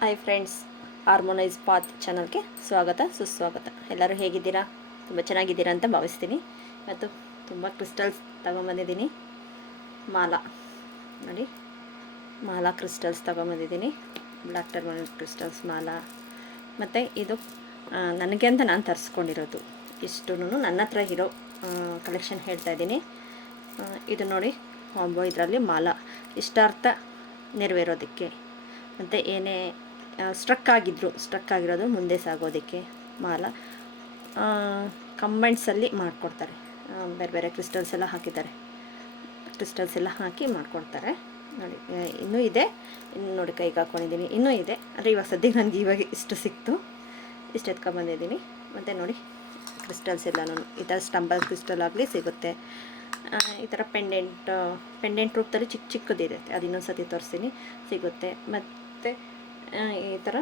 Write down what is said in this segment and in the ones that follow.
Hi friends, harmonise path ಚಾನಲ್ಗೆ ಸ್ವಾಗತ ಸುಸ್ವಾಗತ. ಎಲ್ಲರೂ ಹೇಗಿದ್ದೀರಾ? ತುಂಬ ಚೆನ್ನಾಗಿದ್ದೀರಾ ಅಂತ ಭಾವಿಸ್ತೀನಿ. ಇವತ್ತು ತುಂಬ ಕ್ರಿಸ್ಟಲ್ಸ್ ತೊಗೊಂಬಂದಿದ್ದೀನಿ. ಮಾಲಾ ನೋಡಿ, ಮಾಲಾ ಕ್ರಿಸ್ಟಲ್ಸ್ ತೊಗೊಂಬಂದಿದ್ದೀನಿ. ಬ್ಲ್ಯಾಕ್ ಟರ್ಮರಿಕ್ ಕ್ರಿಸ್ಟಲ್ಸ್ ಮಾಲಾ. ಮತ್ತು ಇದು ನನಗೆ ಅಂತ ನಾನು ತರಿಸ್ಕೊಂಡಿರೋದು. ಇಷ್ಟೂ ನನ್ನ ಹತ್ರ ಇರೋ ಕಲೆಕ್ಷನ್ ಹೇಳ್ತಾಯಿದ್ದೀನಿ. ಇದು ನೋಡಿ, ಇದರಲ್ಲಿ ಮಾಲಾ ಇಷ್ಟಾರ್ಥ ನೆರವೇರೋದಕ್ಕೆ, ಮತ್ತು ಏನೇ ಸ್ಟ್ರಕ್ ಆಗಿರೋದು ಮುಂದೆ ಸಾಗೋದಕ್ಕೆ ಮಾಲಾ ಕಂಬೈನ್ಸಲ್ಲಿ ಮಾಡಿಕೊಡ್ತಾರೆ. ಬೇರೆ ಬೇರೆ ಕ್ರಿಸ್ಟಲ್ಸ್ ಎಲ್ಲ ಹಾಕಿದ್ದಾರೆ. ಕ್ರಿಸ್ಟಲ್ಸ್ ಎಲ್ಲ ಹಾಕಿ ಮಾಡಿಕೊಡ್ತಾರೆ. ನೋಡಿ, ಇನ್ನೂ ಇದೆ. ಇನ್ನು ನೋಡಿ, ಕೈಗೆ ಹಾಕ್ಕೊಂಡಿದ್ದೀನಿ. ಇನ್ನೂ ಇದೆ, ಅಂದರೆ ಇವಾಗ ಸದ್ಯಕ್ಕೆ ನನಗೆ ಇವಾಗ ಇಷ್ಟು ಸಿಕ್ತು, ಇಷ್ಟು ಎತ್ಕೊಂಡ್ಬಂದಿದ್ದೀನಿ. ಮತ್ತು ನೋಡಿ, ಕ್ರಿಸ್ಟಲ್ಸ್ ಎಲ್ಲನೂ ಈ ಥರ ಸ್ಟಂಬಲ್ ಕ್ರಿಸ್ಟಲ್ ಆಗಲಿ ಸಿಗುತ್ತೆ. ಈ ಥರ ಪೆಂಡೆಂಟ್ ರೂಪದಲ್ಲಿ ಚಿಕ್ಕ ಚಿಕ್ಕದಿದೆ, ಅದು ಇನ್ನೊಂದು ಸತಿ ತೋರಿಸ್ತೀನಿ, ಸಿಗುತ್ತೆ. ಮತ್ತು ಈ ಥರ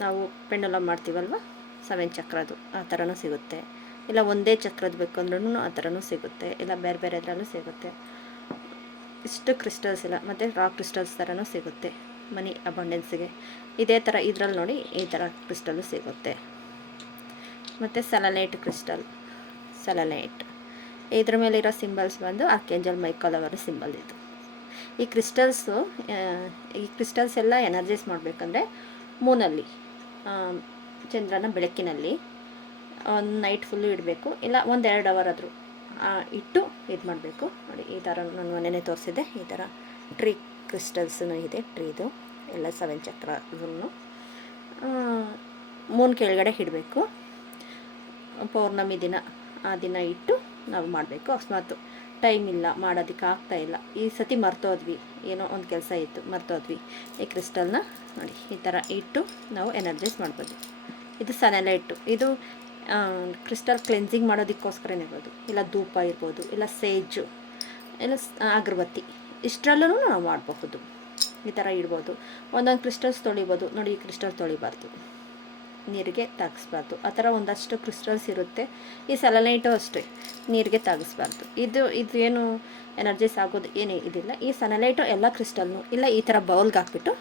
ನಾವು ಪೆಂಡಲಮ್ ಮಾಡ್ತೀವಲ್ವ, 7 ಚಕ್ರದ್ದು, ಆ ಥರನೂ ಸಿಗುತ್ತೆ. ಇಲ್ಲ ಒಂದೇ ಚಕ್ರದ್ದು ಬೇಕು ಅಂದ್ರೂ ಆ ಥರನೂ ಸಿಗುತ್ತೆ. ಇಲ್ಲ ಬೇರೆ ಬೇರೆ ಇದರಲ್ಲೂ ಸಿಗುತ್ತೆ. ಇಷ್ಟು ಕ್ರಿಸ್ಟಲ್ಸ್ ಇಲ್ಲ. ಮತ್ತು ರಾಕ್ ಕ್ರಿಸ್ಟಲ್ಸ್ ಥರನೂ ಸಿಗುತ್ತೆ ಮನಿ ಅಬಂಡೆನ್ಸಿಗೆ. ಇದೇ ಥರ ಇದರಲ್ಲಿ ನೋಡಿ, ಈ ಥರ ಕ್ರಿಸ್ಟಲ್ಲು ಸಿಗುತ್ತೆ. ಮತ್ತು ಸೆಲನೈಟ್ ಕ್ರಿಸ್ಟಲ್, ಸೆಲನೈಟ್ ಇದ್ರ ಮೇಲಿರೋ ಸಿಂಬಲ್ಸ್ ಬಂದು ಆರ್ಕೇಂಜಲ್ ಮೈಕಲ್ ಅವರ ಸಿಂಬಲ್ ಇದು. ಈ ಕ್ರಿಸ್ಟಲ್ಸ್ ಎಲ್ಲ ಎನರ್ಜೈಸ್ ಮಾಡಬೇಕಂದ್ರೆ ಮೂನಲ್ಲಿ, ಚಂದ್ರನ ಬೆಳಕಿನಲ್ಲಿ ಒಂದು ನೈಟ್ ಫುಲ್ಲು ಇಡಬೇಕು. ಇಲ್ಲ 1-2 ಅವರ್ ಆದರೂ ಇಟ್ಟು ಇದು ಮಾಡಬೇಕು. ನೋಡಿ, ಈ ಥರ ನಾನು ಮೊನ್ನೆನೇ ತೋರಿಸಿದ್ದೆ. ಈ ಥರ ಟ್ರೀ ಕ್ರಿಸ್ಟಲ್ಸೂ ಇದೆ. ಟ್ರೀದು ಎಲ್ಲ 7 ಚಕ್ರವನ್ನು ಮೂನ್ ಕೆಳಗಡೆ ಇಡಬೇಕು. ಪೌರ್ಣಮಿ ದಿನ, ಆ ದಿನ ಇಟ್ಟು ನಾವು ಮಾಡಬೇಕು. ಅಕಸ್ಮಾತ್ ಟೈಮ್ ಇಲ್ಲ, ಮಾಡೋದಕ್ಕೆ ಆಗ್ತಾಯಿಲ್ಲ, ಈ ಸತಿ ಮರ್ತೋದ್ವಿ, ಏನೋ ಒಂದು ಕೆಲಸ ಇತ್ತು ಮರ್ತೋದ್ವಿ, ಈ ಕ್ರಿಸ್ಟಲ್ನ ನೋಡಿ ಈ ಥರ ಇಟ್ಟು ನಾವು ಎನರ್ಜೈಸ್ ಮಾಡ್ಬೋದು. ಇದು ಸೆಲೆನೈಟು. ಇದು ಕ್ರಿಸ್ಟಲ್ ಕ್ಲೆನ್ಸಿಂಗ್ ಮಾಡೋದಕ್ಕೋಸ್ಕರನೇ ಇರ್ಬೋದು. ಇಲ್ಲ ಧೂಪ ಇರ್ಬೋದು, ಇಲ್ಲ ಸೇಜು, ಇಲ್ಲ ಅಗರಬತ್ತಿ, ಇಷ್ಟರಲ್ಲೂ ನಾವು ಮಾಡಬಹುದು. ಈ ಥರ ಇಡ್ಬೋದು. ಒಂದೊಂದು ಕ್ರಿಸ್ಟಲ್ಸ್ ತೊಳಿಬೋದು. ನೋಡಿ, ಈ ಕ್ರಿಸ್ಟಲ್ ತೊಳಿಬಾರ್ದು, ನೀರಿಗೆ ತಾಗಿಸ್ಬಾರ್ದು. ಆ ಥರ ಒಂದಷ್ಟು ಕ್ರಿಸ್ಟಲ್ಸ್ ಇರುತ್ತೆ. ಈ ಸೆಲೆನೈಟು ಅಷ್ಟೇ, ನೀರಿಗೆ ತಾಗಿಸ್ಬಾರ್ದು. ಇದು ಏನು ಎನರ್ಜೈಸ್ ಆಗೋದು ಏನೇ ಇದಿಲ್ಲ. ಈ ಸೆಲೆನೈಟು ಎಲ್ಲ ಕ್ರಿಸ್ಟಲ್ನು ಇಲ್ಲ ಈ ಥರ ಬೌಲ್ಗೆ ಹಾಕ್ಬಿಟ್ಟು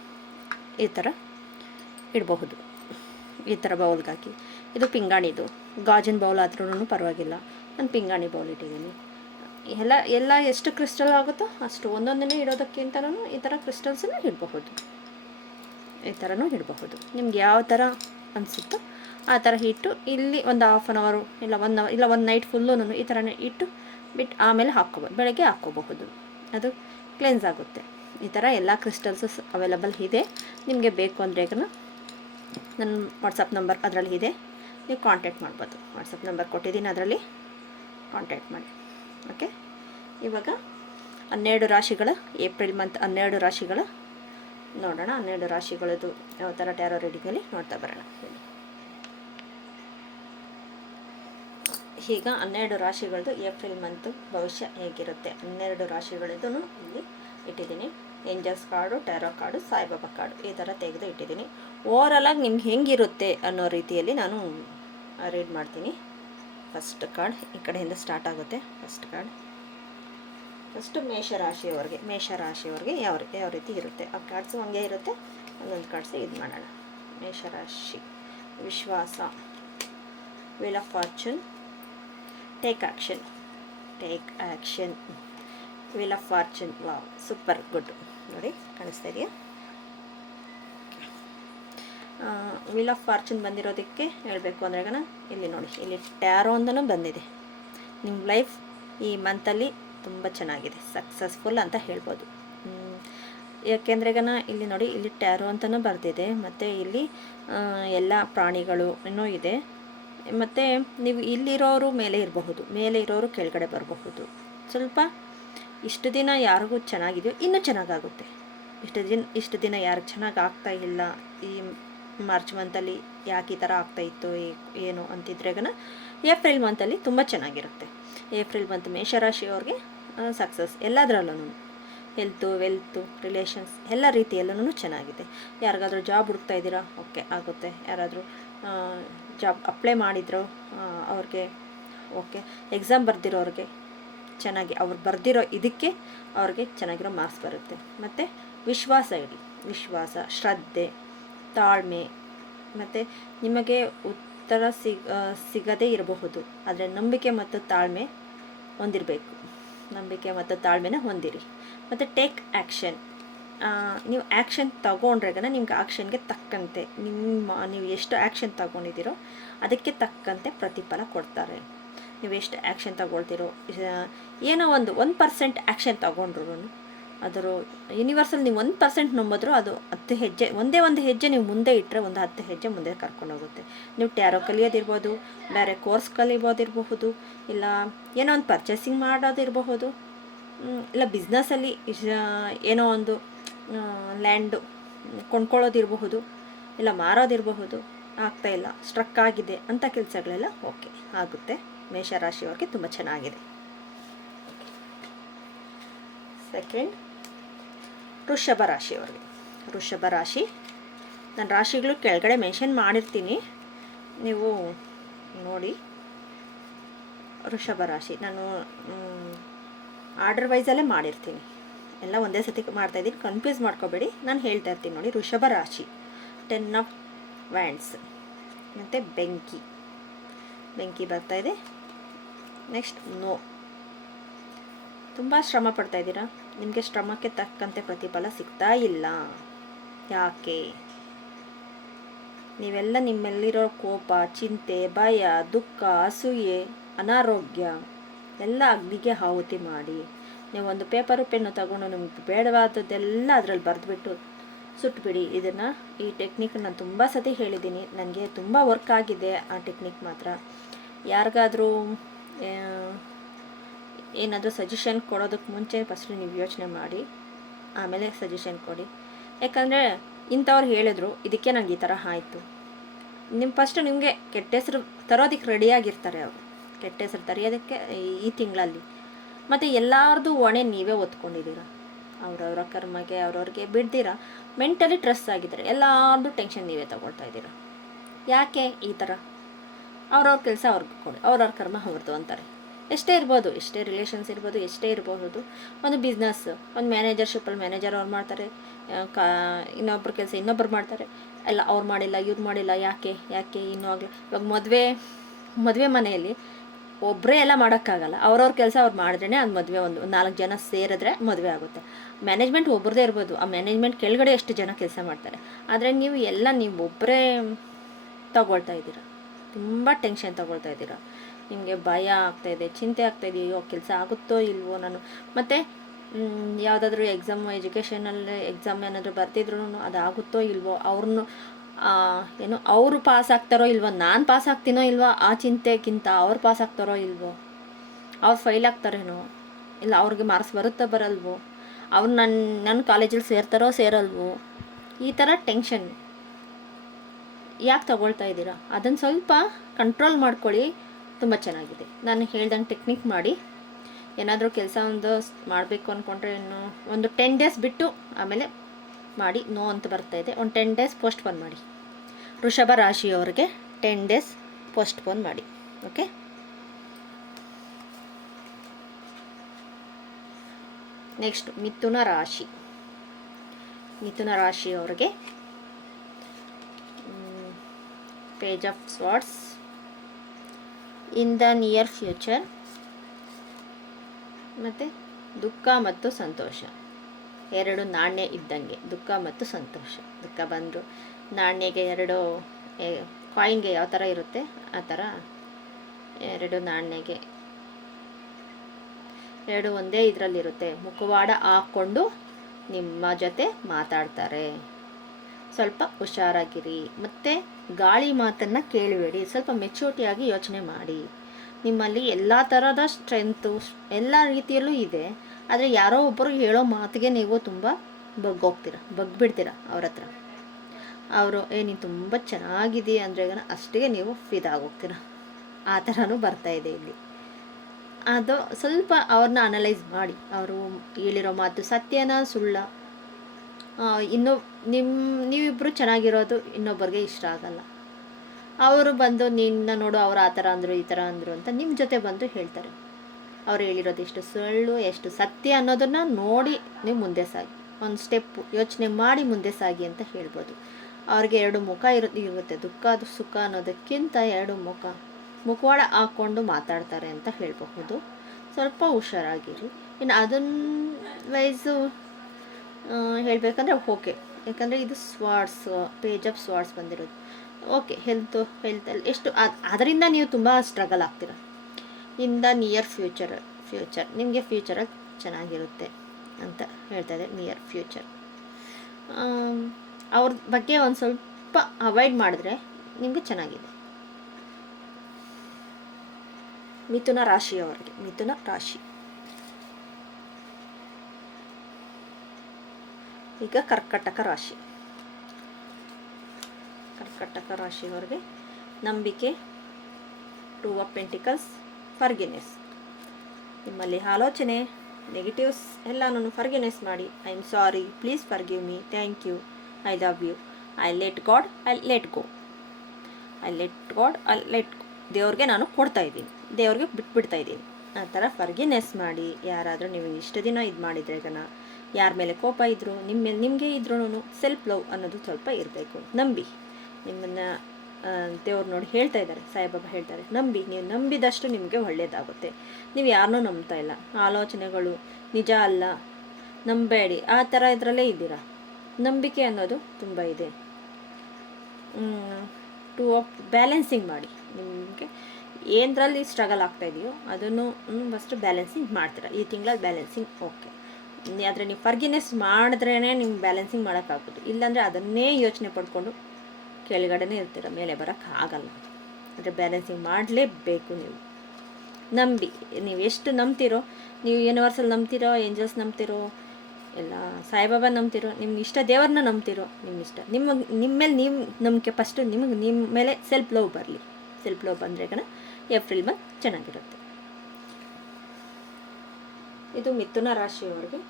ಈ ಥರ ಇಡಬಹುದು. ಈ ಥರ ಬೌಲ್ಗೆ ಹಾಕಿ, ಇದು ಪಿಂಗಾಣಿದು, ಗಾಜಿನ ಬೌಲ್ ಆದ್ರೂ ಪರವಾಗಿಲ್ಲ. ನಾನು ಪಿಂಗಾಣಿ ಬೌಲ್ ಇಟ್ಟಿದ್ದೀನಿ. ಎಲ್ಲ ಎಷ್ಟು ಕ್ರಿಸ್ಟಲ್ ಆಗುತ್ತೋ ಅಷ್ಟು ಒಂದೊಂದನ್ನೇ ಇಡೋದಕ್ಕಿಂತಲೂ ಈ ಥರ ಕ್ರಿಸ್ಟಲ್ಸನ್ನು ಇಡಬಹುದು. ಈ ಥರನೂ ಇಡಬಹುದು. ನಿಮ್ಗೆ ಯಾವ ಥರ ಅನಿಸುತ್ತೋ ಆ ಥರ ಇಟ್ಟು ಇಲ್ಲಿ ಒಂದು ಹಾಫ್ ಆನ್ ಅವರು ಇಲ್ಲ 1 ಅವರ್ ಇಲ್ಲ ಒಂದು ನೈಟ್ ಫುಲ್ಲು ಈ ಥರನೇ ಇಟ್ಟು ಬಿಟ್ಟು ಆಮೇಲೆ ಹಾಕ್ಕೋಬೋದು. ಬೆಳಗ್ಗೆ ಹಾಕ್ಕೋಬಹುದು, ಅದು ಕ್ಲೆನ್ಸ್ ಆಗುತ್ತೆ. ಈ ಥರ ಎಲ್ಲ ಕ್ರಿಸ್ಟಲ್ಸು ಅವೈಲಬಲ್ ಇದೆ. ನಿಮಗೆ ಬೇಕು ಅಂದರೆ ಈಗ ನನ್ನ ವಾಟ್ಸಪ್ ನಂಬರ್ ಅದರಲ್ಲಿ ಇದೆ, ನೀವು ಕಾಂಟ್ಯಾಕ್ಟ್ ಮಾಡ್ಬೋದು. ವಾಟ್ಸಪ್ ನಂಬರ್ ಕೊಟ್ಟಿದ್ದೀನಿ, ಅದರಲ್ಲಿ ಕಾಂಟ್ಯಾಕ್ಟ್ ಮಾಡಿ. ಓಕೆ, ಇವಾಗ 12 ರಾಶಿಗಳ ಏಪ್ರಿಲ್ ಮಂತ್ 12 ರಾಶಿಗಳ ನೋಡೋಣ. 12 ರಾಶಿಗಳದ್ದು ಯಾವ ಥರ ಟ್ಯಾರೋ ರೀಡಿಂಗಲ್ಲಿ ನೋಡ್ತಾ ಬರೋಣ. ಈಗ 12 ರಾಶಿಗಳದ್ದು ಏಪ್ರಿಲ್ ಮಂತು ಭವಿಷ್ಯ ಹೇಗಿರುತ್ತೆ, 12 ರಾಶಿಗಳದ್ದು ಇಲ್ಲಿ ಇಟ್ಟಿದ್ದೀನಿ. Angels card, tarot card, Sai Baba card ಈ ಥರ ತೆಗೆದು ಇಟ್ಟಿದ್ದೀನಿ. ಓವರಾಲಾಗಿ ನಿಮ್ಗೆ ಹೆಂಗಿರುತ್ತೆ ಅನ್ನೋ ರೀತಿಯಲ್ಲಿ ನಾನು ರೀಡ್ ಮಾಡ್ತೀನಿ. ಫಸ್ಟ್ ಕಾರ್ಡ್ ಈ ಕಡೆಯಿಂದ ಸ್ಟಾರ್ಟ್ ಆಗುತ್ತೆ. ಫಸ್ಟು ಮೇಷರಾಶಿಯವ್ರಿಗೆ ಯಾವ ರೀತಿ ಇರುತ್ತೆ. ಆ ಕಾರ್ಡ್ಸು ಹಂಗೆ ಇರುತ್ತೆ. ಒಂದೊಂದು ಕಾರ್ಡ್ಸು ಇದು ಮಾಡೋಣ. ಮೇಷರಾಶಿ, ವಿಶ್ವಾಸ, wheel of fortune, take action, wheel of fortune. Wow, super good. ನೋಡಿ, ಕಾಣಿಸ್ತಾ ಇದೆಯಾ? ವೀಲ್ ಆಫ್ ಫಾರ್ಚೂನ್ ಬಂದಿರೋದಕ್ಕೆ ಹೇಳಬೇಕು ಅಂದರೆ ಇಲ್ಲಿ ನೋಡಿ, ಇಲ್ಲಿ ಟ್ಯಾರೋ ಅಂತಲೂ ಬಂದಿದೆ. ನಿಮ್ಮ ಲೈಫ್ ಈ ಮಂತಲ್ಲಿ ತುಂಬ ಚೆನ್ನಾಗಿದೆ, ಸಕ್ಸಸ್ಫುಲ್ ಅಂತ ಹೇಳ್ಬೋದು. ಯಾಕೆಂದ್ರೆ ಇಲ್ಲಿ ನೋಡಿ, ಇಲ್ಲಿ ಟ್ಯಾರೋ ಅಂತಲೂ ಬರ್ತಿದೆ. ಮತ್ತು ಇಲ್ಲಿ ಎಲ್ಲ ಪ್ರಾಣಿಗಳು ಇನ್ನೂ ಇದೆ. ಮತ್ತು ನೀವು ಇಲ್ಲಿರೋರು ಮೇಲೆ ಇರಬಹುದು, ಮೇಲೆ ಇರೋರು ಕೆಳಗಡೆ ಬರಬಹುದು. ಸ್ವಲ್ಪ ಇಷ್ಟು ದಿನ ಯಾರಿಗೂ ಚೆನ್ನಾಗಿದೆಯೋ ಇನ್ನೂ ಚೆನ್ನಾಗಾಗುತ್ತೆ. ಇಷ್ಟು ದಿನ ಯಾರಿಗೆ ಚೆನ್ನಾಗಿ ಆಗ್ತಾ ಇಲ್ಲ, ಈ ಮಾರ್ಚ್ ಮಂತಲ್ಲಿ ಯಾಕೆ ಈ ಥರ ಆಗ್ತಾಯಿತ್ತು ಏನು ಅಂತಿದ್ರೆ ಏಪ್ರಿಲ್ ಮಂತಲ್ಲಿ ತುಂಬ ಚೆನ್ನಾಗಿರುತ್ತೆ. ಏಪ್ರಿಲ್ ಮಂತ್ ಮೇಷರಾಶಿಯವ್ರಿಗೆ ಸಕ್ಸಸ್ ಎಲ್ಲದರಲ್ಲೂ, ಹೆಲ್ತು, ವೆಲ್ತು, ರಿಲೇಷನ್ಸ್ ಎಲ್ಲ ರೀತಿಯಲ್ಲೂ ಚೆನ್ನಾಗಿದೆ. ಯಾರಿಗಾದ್ರೂ ಜಾಬ್ ಹುಡುಕ್ತಾ ಇದ್ದೀರಾ, ಓಕೆ ಆಗುತ್ತೆ. ಯಾರಾದರೂ ಜಾಬ್ ಅಪ್ಲೈ ಮಾಡಿದ್ರು ಅವ್ರಿಗೆ ಓಕೆ. ಎಕ್ಸಾಮ್ ಬರ್ದಿರೋರಿಗೆ ಚೆನ್ನಾಗಿ ಅವ್ರು ಬರ್ದಿರೋ ಇದಕ್ಕೆ ಅವ್ರಿಗೆ ಚೆನ್ನಾಗಿರೋ ಮಾರ್ಕ್ಸ್ ಬರುತ್ತೆ. ಮತ್ತು ವಿಶ್ವಾಸ ಇಡಿ, ವಿಶ್ವಾಸ, ಶ್ರದ್ಧೆ, ತಾಳ್ಮೆ, ಮತ್ತು ನಿಮಗೆ ಉತ್ತರ ಸಿಗದೇ ಇರಬಹುದು, ಆದರೆ ನಂಬಿಕೆ ಮತ್ತು ತಾಳ್ಮೆ ಹೊಂದಿರಬೇಕು. ನಂಬಿಕೆ ಮತ್ತು ತಾಳ್ಮೆನ ಹೊಂದಿರಿ. ಮತ್ತು ಟೇಕ್ ಆ್ಯಕ್ಷನ್. ನೀವು ಆ್ಯಕ್ಷನ್ ತಗೊಂಡ್ರೆಗನ ನಿಮ್ಗೆ ಆ್ಯಕ್ಷನ್ಗೆ ತಕ್ಕಂತೆ ನೀವು ಎಷ್ಟು ಆ್ಯಕ್ಷನ್ ತಗೊಂಡಿದ್ದೀರೋ ಅದಕ್ಕೆ ತಕ್ಕಂತೆ ಪ್ರತಿಫಲ ಕೊಡ್ತಾರೆ. ನೀವು ಎಷ್ಟು ಆ್ಯಕ್ಷನ್ ತಗೊಳ್ತೀರೋ, ಏನೋ 1% ಆ್ಯಕ್ಷನ್ ತಗೊಂಡ್ರು ಅದರ ಯೂನಿವರ್ಸಲ್ಲಿ ನೀವು 1% ನಂಬಿದ್ರು ಅದು 10 ಹೆಜ್ಜೆ, ಒಂದೇ ಹೆಜ್ಜೆ ನೀವು ಮುಂದೆ ಇಟ್ಟರೆ ಒಂದು 10 ಹೆಜ್ಜೆ ಮುಂದೆ ಕರ್ಕೊಂಡೋಗುತ್ತೆ. ನೀವು ಟ್ಯಾರೋ ಕಲಿಯೋದಿರ್ಬೋದು, ಬೇರೆ ಕೋರ್ಸ್ ಕಲಿಬೋದಿರಬಹುದು, ಇಲ್ಲ ಏನೋ ಒಂದು ಪರ್ಚೇಸಿಂಗ್ ಮಾಡೋದಿರಬಹುದು, ಇಲ್ಲ ಬಿಸ್ನೆಸ್ಸಲ್ಲಿ ಏನೋ ಒಂದು ಲ್ಯಾಂಡು ಕೊಂಡ್ಕೊಳ್ಳೋದಿರಬಹುದು, ಇಲ್ಲ ಮಾರೋದಿರಬಹುದು, ಆಗ್ತಾಯಿಲ್ಲ, ಸ್ಟ್ರಕ್ ಆಗಿದೆ ಅಂಥ ಕೆಲಸಗಳೆಲ್ಲ ಓಕೆ ಆಗುತ್ತೆ. ಮೇಷರಾಶಿಯವ್ರಿಗೆ ತುಂಬ ಚೆನ್ನಾಗಿದೆ. ಸೆಕೆಂಡ್, ವೃಷಭ ರಾಶಿಯವ್ರಿಗೆ. ವೃಷಭ ರಾಶಿ, ನಾನು ರಾಶಿಗಳು ಕೆಳಗಡೆ ಮೆನ್ಷನ್ ಮಾಡಿರ್ತೀನಿ, ನೀವು ನೋಡಿ. ವೃಷಭ ರಾಶಿ ನಾನು ಆರ್ಡರ್ ವೈಸಲ್ಲೇ ಮಾಡಿರ್ತೀನಿ, ಎಲ್ಲ ಒಂದೇ ಸತಿ ಮಾಡ್ತಾಯಿದ್ದೀನಿ, ಕನ್ಫ್ಯೂಸ್ ಮಾಡ್ಕೋಬೇಡಿ, ನಾನು ಹೇಳ್ತಾ ಇರ್ತೀನಿ ನೋಡಿ. ವೃಷಭ ರಾಶಿ 10 ಆಫ್ ವ್ಯಾಂಡ್ಸ್ ಮತ್ತು ಬೆಂಕಿ ಬರ್ತಾಯಿದೆ. Next no. ತುಂಬ ಶ್ರಮ ಪಡ್ತಾಯಿದ್ದೀರಾ, ನಿಮಗೆ ಶ್ರಮಕ್ಕೆ ತಕ್ಕಂತೆ ಪ್ರತಿಫಲ ಸಿಗ್ತಾ ಇಲ್ಲ. ಯಾಕೆ? ನೀವೆಲ್ಲ ನಿಮ್ಮಲ್ಲಿರೋ ಕೋಪ, ಚಿಂತೆ, ಭಯ, ದುಃಖ, ಅಸೂಯೆ, ಅನಾರೋಗ್ಯ ಎಲ್ಲ ಅಗ್ನಿಗೆ ಆಹುತಿ ಮಾಡಿ, ನೀವು ಒಂದು ಪೇಪರು ಪೆನ್ನು ತಗೊಂಡು ನಿಮ್ಗೆ ಬೇಡವಾದದ್ದೆಲ್ಲ ಅದರಲ್ಲಿ ಬರೆದುಬಿಟ್ಟು ಸುಟ್ಬಿಡಿ. ಈ ಟೆಕ್ನಿಕ್ ನಾನು ತುಂಬ ಸತಿ ಹೇಳಿದ್ದೀನಿ, ನನಗೆ ತುಂಬ ವರ್ಕ್ ಆಗಿದೆ ಆ ಟೆಕ್ನಿಕ್ ಮಾತ್ರ. ಯಾರಿಗಾದರೂ ಏನಾದರೂ ಸಜೆಷನ್ ಕೊಡೋದಕ್ಕೆ ಮುಂಚೆ ಫಸ್ಟ್ ನೀವು ಯೋಚನೆ ಮಾಡಿ ಆಮೇಲೆ ಸಜೆಷನ್ ಕೊಡಿ. ಯಾಕಂದರೆ ಇಂಥವ್ರು ಹೇಳಿದ್ರು ಇದಕ್ಕೆ ನನಗೆ ಈ ಥರ ಆಯಿತು. ಫಸ್ಟು ನಿಮಗೆ ಕೆಟ್ಟ ಹೆಸರು ತರೋದಕ್ಕೆ ರೆಡಿಯಾಗಿರ್ತಾರೆ ಅವರು, ಕೆಟ್ಟ ಹೆಸರು ತರೆಯೋದಕ್ಕೆ ಈ ತಿಂಗಳಲ್ಲಿ. ಮತ್ತು ಎಲ್ಲರದ್ದು ಹೊಣೆ ನೀವೇ ಒತ್ಕೊಂಡಿದ್ದೀರ, ಅವ್ರವ್ರ ಕರ್ಮಗೆ ಅವ್ರವ್ರಿಗೆ ಬಿಡ್ದಿರ, ಮೆಂಟಲಿ ಸ್ಟ್ರೆಸ್ ಆಗಿದ್ದಾರೆ, ಎಲ್ಲರದ್ದು ಟೆನ್ಷನ್ ನೀವೇ ತಗೊಳ್ತಾ ಇದ್ದೀರ. ಯಾಕೆ ಈ ಥರ? ಅವ್ರವ್ರ ಕೆಲಸ ಅವ್ರಿಗೆ ಕೊಡಿ, ಅವ್ರವ್ರ ಕರ್ಮ ಅವ್ರದ್ದು ಅಂತಾರೆ. ಎಷ್ಟೇ ಇರ್ಬೋದು, ಎಷ್ಟೇ ರಿಲೇಷನ್ಸ್ ಇರ್ಬೋದು, ಎಷ್ಟೇ ಇರಬಹುದು. ಒಂದು ಬಿಸ್ನೆಸ್, ಒಂದು ಮ್ಯಾನೇಜರ್ಶಿಪ್ಪಲ್ಲಿ ಮ್ಯಾನೇಜರ್ ಅವ್ರು ಮಾಡ್ತಾರೆ, ಇನ್ನೊಬ್ರ ಕೆಲಸ ಇನ್ನೊಬ್ರು ಮಾಡ್ತಾರೆ, ಎಲ್ಲ ಅವ್ರು ಮಾಡಿಲ್ಲ ಇವ್ರು ಮಾಡಿಲ್ಲ. ಯಾಕೆ ಇನ್ನೂ ಆಗಲಿ. ಇವಾಗ ಮದುವೆ ಮನೆಯಲ್ಲಿ ಒಬ್ಬರೇ ಎಲ್ಲ ಮಾಡೋಕ್ಕಾಗಲ್ಲ, ಅವ್ರವ್ರ ಕೆಲಸ ಅವ್ರು ಮಾಡಿದ್ರೇ ಅದು ಮದುವೆ. ಒಂದು 4 ಜನ ಸೇರಿದ್ರೆ ಮದುವೆ ಆಗುತ್ತೆ. ಮ್ಯಾನೇಜ್ಮೆಂಟ್ ಒಬ್ಬರದೇ ಇರ್ಬೋದು, ಆ ಮ್ಯಾನೇಜ್ಮೆಂಟ್ ಕೆಳಗಡೆ ಎಷ್ಟು ಜನ ಕೆಲಸ ಮಾಡ್ತಾರೆ. ಆದರೆ ನೀವು ಒಬ್ಬರೇ ತಗೊಳ್ತಾ ಇದ್ದೀರ, ತುಂಬ ಟೆನ್ಷನ್ ತಗೊಳ್ತಾ ಇದ್ದೀರ, ನಿಮಗೆ ಭಯ ಆಗ್ತಾಯಿದೆ, ಚಿಂತೆ ಆಗ್ತಾಯಿದೆ, ಅಯ್ಯೋ ಕೆಲಸ ಆಗುತ್ತೋ ಇಲ್ವೋ ನಾನು. ಮತ್ತು ಯಾವುದಾದ್ರೂ ಎಜುಕೇಷನಲ್ಲಿ ಎಕ್ಸಾಮ್ ಏನಾದರೂ ಬರ್ತಿದ್ರು ಅದು ಆಗುತ್ತೋ ಇಲ್ವೋ, ಅವರು ಪಾಸ್ ಆಗ್ತಾರೋ ಇಲ್ವೋ, ನಾನು ಪಾಸ್ ಆಗ್ತೀನೋ ಇಲ್ವೋ ಆ ಚಿಂತೆಗಿಂತ ಅವ್ರು ಪಾಸ್ ಆಗ್ತಾರೋ ಇಲ್ವೋ, ಅವ್ರು ಫೈಲ್ ಆಗ್ತಾರೇನೋ, ಇಲ್ಲ ಅವ್ರಿಗೆ ಮಾರ್ಕ್ಸ್ ಬರುತ್ತೋ ಬರಲ್ವೋ, ಅವ್ರು ನನ್ನ ಕಾಲೇಜಲ್ಲಿ ಸೇರಲ್ವೋ, ಈ ಥರ ಟೆನ್ಷನ್ ಯಾಕೆ ತಗೊಳ್ತಾ ಇದ್ದೀರಾ? ಅದನ್ನು ಸ್ವಲ್ಪ ಕಂಟ್ರೋಲ್ ಮಾಡ್ಕೊಳ್ಳಿ, ತುಂಬ ಚೆನ್ನಾಗಿದೆ. ನಾನು ಹೇಳ್ದಂಗೆ ಟೆಕ್ನಿಕ್ ಮಾಡಿ. ಏನಾದರೂ ಕೆಲಸ ಮಾಡಬೇಕು ಅಂದ್ಕೊಂಡ್ರೆ ಒಂದು 10 ಡೇಸ್ ಬಿಟ್ಟು ಆಮೇಲೆ ಮಾಡಿ. ನೋ ಅಂತ ಬರ್ತಾಯಿದೆ, ಒಂದು 10 ಡೇಸ್ ಪೋಸ್ಟ್ಪೋನ್ ಮಾಡಿ. ವೃಷಭ ರಾಶಿಯವರಿಗೆ 10 ಡೇಸ್ ಪೋಸ್ಟ್ಪೋನ್ ಮಾಡಿ. ಓಕೆ. ನೆಕ್ಸ್ಟ್ ಮಿಥುನ ರಾಶಿ. ಮಿಥುನ ರಾಶಿಯವರಿಗೆ page of swords. In the near future ಮತ್ತು ದುಃಖ ಮತ್ತು ಸಂತೋಷ, 2 ನಾಣ್ಯ ಇದ್ದಂಗೆ. ದುಃಖ ಮತ್ತು ಸಂತೋಷ. ದುಃಖ ಬಂದರು ನಾಣ್ಯಗೆ 2 ಕಾಯಿನ್ಗೆ ಯಾವ ಥರ ಇರುತ್ತೆ ಆ ಥರ 2 ನಾಣ್ಯಗೆ 2 ಒಂದೇ ಇದರಲ್ಲಿರುತ್ತೆ. ಮುಖವಾಡ ಹಾಕ್ಕೊಂಡು ನಿಮ್ಮ ಜೊತೆ ಮಾತಾಡ್ತಾರೆ. ಸ್ವಲ್ಪ ಹುಷಾರಾಗಿರಿ. ಮತ್ತು ಗಾಳಿ ಮಾತನ್ನು ಕೇಳಬೇಡಿ, ಸ್ವಲ್ಪ ಮೆಚೂರಿಟಿಯಾಗಿ ಯೋಚನೆ ಮಾಡಿ. ನಿಮ್ಮಲ್ಲಿ ಎಲ್ಲ ಥರದ ಸ್ಟ್ರೆಂತು ಎಲ್ಲ ರೀತಿಯಲ್ಲೂ ಇದೆ, ಆದರೆ ಯಾರೋ ಒಬ್ಬರು ಹೇಳೋ ಮಾತಿಗೆ ನೀವು ತುಂಬ ಬಗ್ಬಿಡ್ತೀರ ಅವ್ರ ಹತ್ರ. ಅವರು ನೀನು ತುಂಬ ಚೆನ್ನಾಗಿದೆಯಾ ಅಂದರೆ ಅಷ್ಟಿಗೆ ನೀವು ಫಿದಾಗೋಗ್ತೀರ. ಆ ಥರನೂ ಬರ್ತಾಯಿದೆ ಇಲ್ಲಿ. ಅದು ಸ್ವಲ್ಪ ಅವ್ರನ್ನ ಅನಲೈಸ್ ಮಾಡಿ, ಅವರು ಹೇಳಿರೋ ಮಾತು ಸತ್ಯನ ಸುಳ್ಳ. ನೀವಿಬ್ಬರು ಚೆನ್ನಾಗಿರೋದು ಇನ್ನೊಬ್ಬರಿಗೆ ಇಷ್ಟ ಆಗಲ್ಲ. ಅವರು ಬಂದು ನಿನ್ನ ನೋಡು ಅವ್ರು ಆ ಥರ ಅಂದರು ಈ ಥರ ಅಂದರು ಅಂತ ನಿಮ್ಮ ಜೊತೆ ಬಂದು ಹೇಳ್ತಾರೆ. ಅವ್ರು ಹೇಳಿರೋದು ಎಷ್ಟು ಸುಳ್ಳು ಎಷ್ಟು ಸತ್ಯ ಅನ್ನೋದನ್ನು ನೋಡಿ ನೀವು ಮುಂದೆ ಸಾಗಿ. ಒಂದು ಸ್ಟೆಪ್ಪು ಯೋಚನೆ ಮಾಡಿ ಮುಂದೆ ಸಾಗಿ ಅಂತ ಹೇಳ್ಬೋದು. ಅವ್ರಿಗೆ ಎರಡು ಮುಖ ಇರುತ್ತೆ, ದುಃಖ ಸುಖ ಅನ್ನೋದಕ್ಕಿಂತ ಎರಡು ಮುಖವಾಡ ಹಾಕ್ಕೊಂಡು ಮಾತಾಡ್ತಾರೆ ಅಂತ ಹೇಳಬಹುದು. ಸ್ವಲ್ಪ ಹುಷಾರಾಗಿರಿ. ಇನ್ನು ಅದರ್ವೈಸು ಹೇಳಬೇಕಂದ್ರೆ ಓಕೆ, ಯಾಕಂದರೆ ಇದು ಸ್ವಾರ್ಡ್ಸ್, ಪೇಜ್ ಆಫ್ ಸ್ವಾರ್ಡ್ಸ್ ಬಂದಿರೋದು. ಓಕೆ, ಹೆಲ್ತಲ್ಲಿ ಎಷ್ಟು ಅದರಿಂದ ನೀವು ತುಂಬ ಸ್ಟ್ರಗಲ್ ಆಗ್ತೀರ. ಇನ್ ದ ನಿಯರ್ ಫ್ಯೂಚರ್ ನಿಮಗೆ ಫ್ಯೂಚರಲ್ಲಿ ಚೆನ್ನಾಗಿರುತ್ತೆ ಅಂತ ಹೇಳ್ತಾಯಿದೆ. ನಿಯರ್ ಫ್ಯೂಚರ್ ಅವ್ರ ಬಗ್ಗೆ ಒಂದು ಸ್ವಲ್ಪ ಅವಾಯ್ಡ್ ಮಾಡಿದ್ರೆ ನಿಮಗೆ ಚೆನ್ನಾಗಿದೆ. ಮಿಥುನ ರಾಶಿಯವರಿಗೆ, ಮಿಥುನ ರಾಶಿ. ಈಗ ಕರ್ಕಟಕ ರಾಶಿಯವರಿಗೆ ನಂಬಿಕೆ, 2 ಆಫ್ ಪೆಂಟಿಕಲ್ಸ್, ಫರ್ಗಿವ್ನೆಸ್. ನಿಮ್ಮಲ್ಲಿ ಆಲೋಚನೆ ನೆಗೆಟಿವ್ಸ್ ಎಲ್ಲನೂ ಫರ್ಗಿವ್ನೆಸ್ ಮಾಡಿ. I am sorry, please forgive me, thank you, I love you, I let God, I let go. ದೇವ್ರಿಗೆ ನಾನು ಕೊಡ್ತಾ ಇದ್ದೀನಿ, ದೇವ್ರಿಗೆ ಬಿಟ್ಬಿಡ್ತಾ ಇದ್ದೀನಿ. ಆ ಥರ ಫರ್ಗಿವ್ನೆಸ್ ಮಾಡಿ. ಯಾರಾದರೂ ನೀವು ಇಷ್ಟು ದಿನ ಇದು ಮಾಡಿದರೆ ಯಾರ ಮೇಲೆ ಕೋಪ ಇದ್ದರೂ ನಿಮಗೆ ಇದ್ರೂ ಸೆಲ್ಫ್ ಲವ್ ಅನ್ನೋದು ಸ್ವಲ್ಪ ಇರಬೇಕು. ನಂಬಿ, ನಿಮ್ಮನ್ನು ದೇವ್ರು ನೋಡಿ ಹೇಳ್ತಾ ಇದ್ದಾರೆ, ಸಾಯಿಬಾಬಾ ಹೇಳ್ತಾರೆ, ನಂಬಿ. ನೀವು ನಂಬಿದಷ್ಟು ನಿಮಗೆ ಒಳ್ಳೆಯದಾಗುತ್ತೆ. ನೀವು ಯಾರನ್ನೂ ನಂಬ್ತಾ ಇಲ್ಲ, ಆಲೋಚನೆಗಳು ನಿಜ ಅಲ್ಲ, ನಂಬೇಡಿ, ಆ ಥರ ಇದರಲ್ಲೇ ಇದ್ದೀರಾ. ನಂಬಿಕೆ ಅನ್ನೋದು ತುಂಬ ಇದೆ. 2 ಆಫ್ ಬ್ಯಾಲೆನ್ಸಿಂಗ್ ಮಾಡಿ. ನಿಮಗೆ ಏನರಲ್ಲಿ ಸ್ಟ್ರಗಲ್ ಆಗ್ತಾಯಿದೆಯೋ ಅದನ್ನು ಫಸ್ಟು ಬ್ಯಾಲೆನ್ಸಿಂಗ್ ಮಾಡ್ತೀರಾ. ಈ ತಿಂಗಳಲ್ಲಿ ಬ್ಯಾಲೆನ್ಸಿಂಗ್ ಓಕೆ. ಆದರೆ ನೀವು ಫರ್ಗಿವ್ನೆಸ್ ಮಾಡಿದ್ರೇ ನಿಮ್ಗೆ ಬ್ಯಾಲೆನ್ಸಿಂಗ್ ಮಾಡೋಕ್ಕಾಗೋದು. ಇಲ್ಲಾಂದರೆ ಅದನ್ನೇ ಯೋಚನೆ ಪಡ್ಕೊಂಡು ಕೆಳಗಡೆನೇ ಇರ್ತೀರ, ಮೇಲೆ ಬರೋಕ್ಕಾಗಲ್ಲ. ಆದರೆ ಬ್ಯಾಲೆನ್ಸಿಂಗ್ ಮಾಡಲೇಬೇಕು. ನೀವು ನಂಬಿ, ನೀವು ಎಷ್ಟು ನಂಬ್ತಿರೋ, ನೀವು ಯೂನಿವರ್ಸಲ್ ನಂಬ್ತಿರೋ, ಏಂಜಲ್ಸ್ ನಂಬ್ತಿರೋ, ಎಲ್ಲ ಸಾಯಿಬಾಬಾ ನಂಬ್ತಿರೋ, ನಿಮ್ಮ ಇಷ್ಟ ದೇವ್ರನ್ನ ನಂಬ್ತಿರೋ, ನಿಮ್ಮ ಇಷ್ಟ. ನಿಮ್ಮ ಮೇಲೆ ನೀವು ನಂಬಿಕೆ ಫಸ್ಟು. ನಿಮ್ಮ ಮೇಲೆ ಸೆಲ್ಫ್ ಲವ್ ಬರಲಿ. ಸೆಲ್ಫ್ ಲವ್ ಬಂದರೆ ಏಪ್ರಿಲ್ ಮಂತ್ ಚೆನ್ನಾಗಿರುತ್ತೆ. ಇದು ಮಿಥುನ ರಾಶಿಯವರಿಗೆ.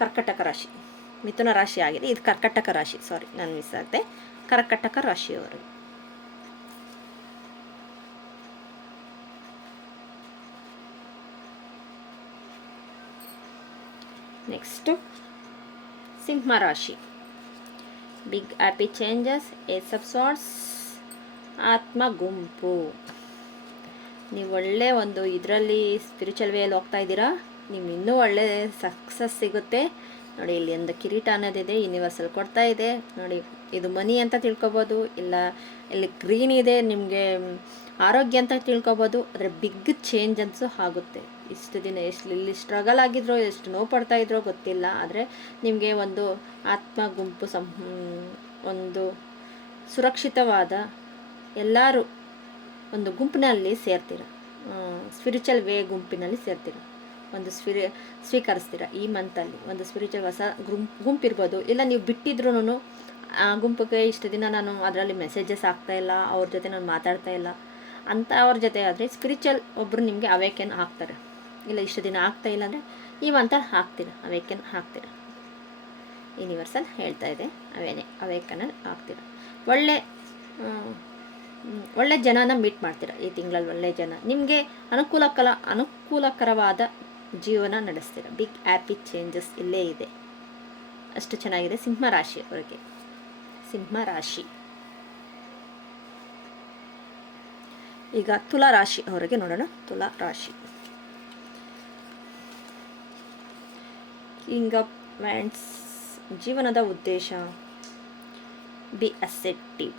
ಕರ್ಕಟಕ ರಾಶಿ. ಮಿಥುನ ರಾಶಿ ಆಗಿದೆ, ಇದು ಕರ್ಕಟಕ ರಾಶಿ. ಸಾರಿ, ನಾನು ಮಿಸ್ ಆಗಿದೆ. ಕರ್ಕಟಕ ರಾಶಿಯವರು. ನೆಕ್ಸ್ಟು ಸಿಂಹ ರಾಶಿ. Big happy changes, ace of swords, ಆತ್ಮ ಗುಂಪು. ನೀವು ಒಳ್ಳೆ ಒಂದು ಇದರಲ್ಲಿ ಸ್ಪಿರಿಚುವಲ್ ವೇಯಲ್ಲಿ ಹೋಗ್ತಾ ಇದ್ದೀರಾ. ನಿಮ್ಗೆ ಇನ್ನೂ ಒಳ್ಳೆ ಸಕ್ಸಸ್ ಸಿಗುತ್ತೆ. ನೋಡಿ, ಇಲ್ಲಿ ಒಂದು ಕಿರೀಟ ಅನ್ನೋದಿದೆ, ಯೂನಿವರ್ಸಲ್ ಕೊಡ್ತಾ ಇದೆ. ನೋಡಿ, ಇದು ಮನಿ ಅಂತ ತಿಳ್ಕೊಬೋದು, ಇಲ್ಲ ಇಲ್ಲಿ ಗ್ರೀನ್ ಇದೆ, ನಿಮಗೆ ಆರೋಗ್ಯ ಅಂತ ತಿಳ್ಕೊಬೋದು. ಆದರೆ ಬಿಗ್ ಚೇಂಜ್ ಅನ್ಸು ಆಗುತ್ತೆ. ಇಷ್ಟು ದಿನ ಇಲ್ಲಿ ಸ್ಟ್ರಗಲ್ ಆಗಿದ್ರೋ, ಎಷ್ಟು ನೋವು ಪಡ್ತಾ ಇದ್ರೋ ಗೊತ್ತಿಲ್ಲ. ಆದರೆ ನಿಮಗೆ ಒಂದು ಆತ್ಮ ಗುಂಪು, ಒಂದು ಸುರಕ್ಷಿತವಾದ ಎಲ್ಲರೂ ಒಂದು ಗುಂಪಿನಲ್ಲಿ ಸೇರ್ತೀರ. ಸ್ಪಿರಿಚುವಲ್ ವೇ ಗುಂಪಿನಲ್ಲಿ ಸೇರ್ತೀರ. ಒಂದು ಸ್ವೀಕರಿಸ್ತೀರ. ಈ ಮಂತಲ್ಲಿ ಒಂದು ಸ್ಪಿರಿಚುವಲ್ ಹೊಸ ಗುಂಪಿರ್ಬೋದು. ಇಲ್ಲ ನೀವು ಬಿಟ್ಟಿದ್ರೂ ಆ ಗುಂಪಿಗೆ ಇಷ್ಟು ದಿನ ನಾನು ಅದರಲ್ಲಿ ಮೆಸೇಜಸ್ ಆಗ್ತಾಯಿಲ್ಲ, ಅವ್ರ ಜೊತೆ ನಾನು ಮಾತಾಡ್ತಾ ಇಲ್ಲ ಅಂತ ಅವ್ರ ಜೊತೆ ಆದರೆ ಸ್ಪಿರಿಚುವಲ್ ಒಬ್ಬರು ನಿಮಗೆ ಅವೇಕನ್ ಆಗ್ತಾರೆ. ಇಲ್ಲ ಇಷ್ಟು ದಿನ ಆಗ್ತಾಯಿಲ್ಲ ಅಂದರೆ ಈ ಮಂತ ಆಗ್ತೀರ, ಅವೇಕನ್ ಆಗ್ತೀರ. ಯೂನಿವರ್ಸಲ್ ಹೇಳ್ತಾ ಇದೆ, ಅವೇಕನಲ್ಲಿ ಆಗ್ತೀರ. ಒಳ್ಳೆ ಜನನ ಮೀಟ್ ಮಾಡ್ತೀರ ಈ ತಿಂಗಳಲ್ಲಿ. ಒಳ್ಳೆ ಜನ ನಿಮಗೆ ಅನುಕೂಲಕರವಾದ ಜೀವನ ನಡೆಸ್ತೀರ. ಬಿಗ್ ಹ್ಯಾಪಿ ಚೇಂಜಸ್ ಇಲ್ಲೇ ಇದೆ. ಅಷ್ಟು ಚೆನ್ನಾಗಿದೆ ಸಿಂಹ ರಾಶಿ ಅವರಿಗೆ. ಸಿಂಹ ರಾಶಿ. ಈಗ ತುಲಾ ರಾಶಿ ಅವರಿಗೆ ನೋಡೋಣ. ತುಲಾ ರಾಶಿ. King of wands. ಜೀವನದ ಉದ್ದೇಶ, ಬಿ ಅಸೆಪ್ಟಿವ್.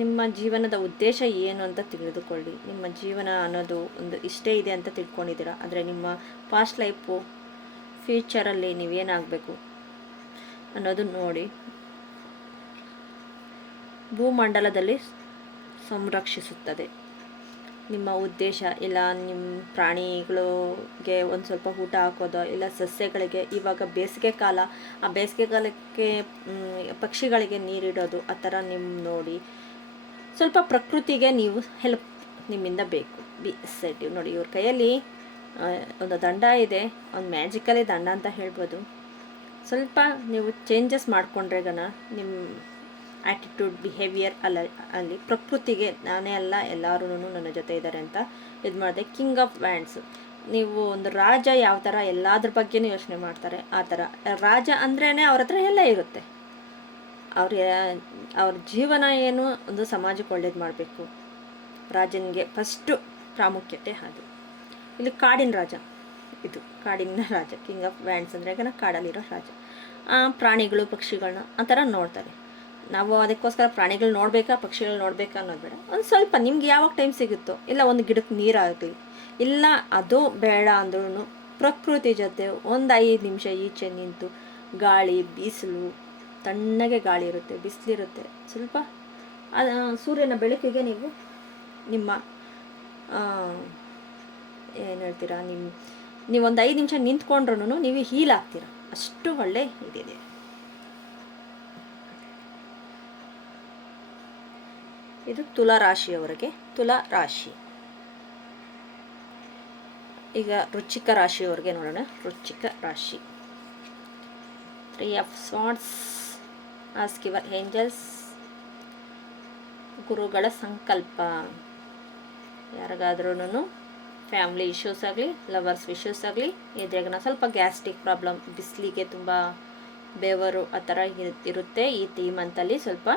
ನಿಮ್ಮ ಜೀವನದ ಉದ್ದೇಶ ಏನು ಅಂತ ತಿಳಿದುಕೊಳ್ಳಿ. ನಿಮ್ಮ ಜೀವನ ಅನ್ನೋದು ಒಂದು ಇಷ್ಟೇ ಇದೆ ಅಂತ ತಿಳ್ಕೊಂಡಿದ್ದೀರಾ. ಆದರೆ ನಿಮ್ಮ ಪಾಸ್ಟ್ ಲೈಫು, ಫ್ಯೂಚರಲ್ಲಿ ನೀವೇನಾಗಬೇಕು ಅನ್ನೋದು ನೋಡಿ. ಭೂಮಂಡಲದಲ್ಲಿ ಸಂರಕ್ಷಿಸುತ್ತದೆ ನಿಮ್ಮ ಉದ್ದೇಶ. ಇಲ್ಲ ನಿಮ್ಮ ಪ್ರಾಣಿಗಳಿಗೆ ಒಂದು ಸ್ವಲ್ಪ ಊಟ ಹಾಕೋದು, ಇಲ್ಲ ಸಸ್ಯಗಳಿಗೆ. ಇವಾಗ ಬೇಸಿಗೆ ಕಾಲ, ಆ ಬೇಸಿಗೆ ಕಾಲಕ್ಕೆ ಪಕ್ಷಿಗಳಿಗೆ ನೀರಿಡೋದು, ಆ ಥರ ನಿಮ್ಮ ನೋಡಿ. ಸ್ವಲ್ಪ ಪ್ರಕೃತಿಗೆ ನೀವು ಹೆಲ್ಪ್ ನಿಮ್ಮಿಂದ ಬೇಕು. ಬಿ ಅಸೆರ್ಟಿವ್. ನೋಡಿ, ಇವ್ರ ಕೈಯಲ್ಲಿ ಒಂದು ದಂಡ ಇದೆ, ಒಂದು ಮ್ಯಾಜಿಕಲಿ ದಂಡ ಅಂತ ಹೇಳ್ಬೋದು. ಸ್ವಲ್ಪ ನೀವು ಚೇಂಜಸ್ ಮಾಡಿಕೊಂಡ್ರೆ ನಿಮ್ಮ ಆ್ಯಟಿಟ್ಯೂಡ್ ಬಿಹೇವಿಯರ್ ಅಲ್ಲಿ ಪ್ರಕೃತಿಗೆ ನಾನೇ ಅಲ್ಲ ಎಲ್ಲರೂ ನನ್ನ ಜೊತೆ ಇದ್ದಾರೆ ಅಂತ ಇದು ಮಾಡಿದೆ. ಕಿಂಗ್ ಆಫ್ ವ್ಯಾಂಡ್ಸ್, ನೀವು ಒಂದು ರಾಜ ಯಾವ ಥರ ಎಲ್ಲದ್ರ ಬಗ್ಗೆನೂ ಯೋಚನೆ ಮಾಡ್ತಾರೆ ಆ ಥರ. ರಾಜ ಅಂದ್ರೇ ಅವ್ರ ಹತ್ರ ಎಲ್ಲ ಇರುತ್ತೆ. ಅವ್ರ ಜೀವನ ಏನು, ಒಂದು ಸಮಾಜಕ್ಕೆ ಒಳ್ಳೇದು ಮಾಡಬೇಕು, ರಾಜನಿಗೆ ಫಸ್ಟು ಪ್ರಾಮುಖ್ಯತೆ ಅದು. ಇಲ್ಲಿ ಕಾಡಿನ ರಾಜ, ಇದು ಕಾಡಿನ ರಾಜ. ಕಿಂಗ್ ಆಫ್ ವ್ಯಾಂಡ್ಸ್ ಅಂದರೆ ಈಗ ಕಾಡಲ್ಲಿರೋ ರಾಜ. ಪ್ರಾಣಿಗಳು ಪಕ್ಷಿಗಳನ್ನ ಆ ಥರ ನೋಡ್ತಾರೆ. ನಾವು ಅದಕ್ಕೋಸ್ಕರ ಪ್ರಾಣಿಗಳು ನೋಡಬೇಕಾ ಪಕ್ಷಿಗಳು ನೋಡಬೇಕಾ ಅನ್ನೋದು ಬೇಡ. ಒಂದು ಸ್ವಲ್ಪ ನಿಮ್ಗೆ ಯಾವಾಗ ಟೈಮ್ ಸಿಗುತ್ತೋ, ಇಲ್ಲ ಒಂದು ಗಿಡಕ್ಕೆ ನೀರಾಗಲಿ, ಇಲ್ಲ ಅದು ಬೇಡ ಅಂದ್ರೂ ಪ್ರಕೃತಿ ಜೊತೆ ಒಂದು 5 ನಿಮಿಷ ಈಚೆ ನಿಂತು, ಗಾಳಿ ಬಿಸಿಲು, ತಣ್ಣಗೆ ಗಾಳಿ ಇರುತ್ತೆ, ಬಿಸಿಲಿರುತ್ತೆ, ಸ್ವಲ್ಪ ಸೂರ್ಯನ ಬೆಳಕಿಗೆ ನಿಮ್ಮ ಏನು ಹೇಳ್ತೀರಾ, ನೀವೊಂದು 5 ನಿಮಿಷ ನಿಂತ್ಕೊಂಡ್ರೂ ನೀವು ಹೀಲ್ ಆಗ್ತೀರ, ಅಷ್ಟು ಒಳ್ಳೆ ಇದಿದೆ. ಇದು ತುಲಾ ರಾಶಿಯವರಿಗೆ. ತುಲಾ ರಾಶಿ. ಈಗ ವೃಶ್ಚಿಕ ರಾಶಿಯವರಿಗೆ ನೋಡೋಣ. ವೃಶ್ಚಿಕ ರಾಶಿ. 3 of swords. Ask your angels. ಗುರುಗಳ ಸಂಕಲ್ಪ. ಯಾರಿಗಾದ್ರೂ ಫ್ಯಾಮಿಲಿ ಇಶ್ಯೂಸ್ ಆಗಲಿ, ಲವರ್ಸ್ ಇಶ್ಯೂಸ್ ಆಗಲಿ, ಇದ್ರಾಗ ಸ್ವಲ್ಪ ಗ್ಯಾಸ್ಟ್ರಿಕ್ ಪ್ರಾಬ್ಲಮ್, ಬಿಸಿಲಿಗೆ ತುಂಬ ಬೆವರು ಆ ಥರ ಇರುತ್ತೆ. ಈ ಮಂತಲ್ಲಿ ಸ್ವಲ್ಪ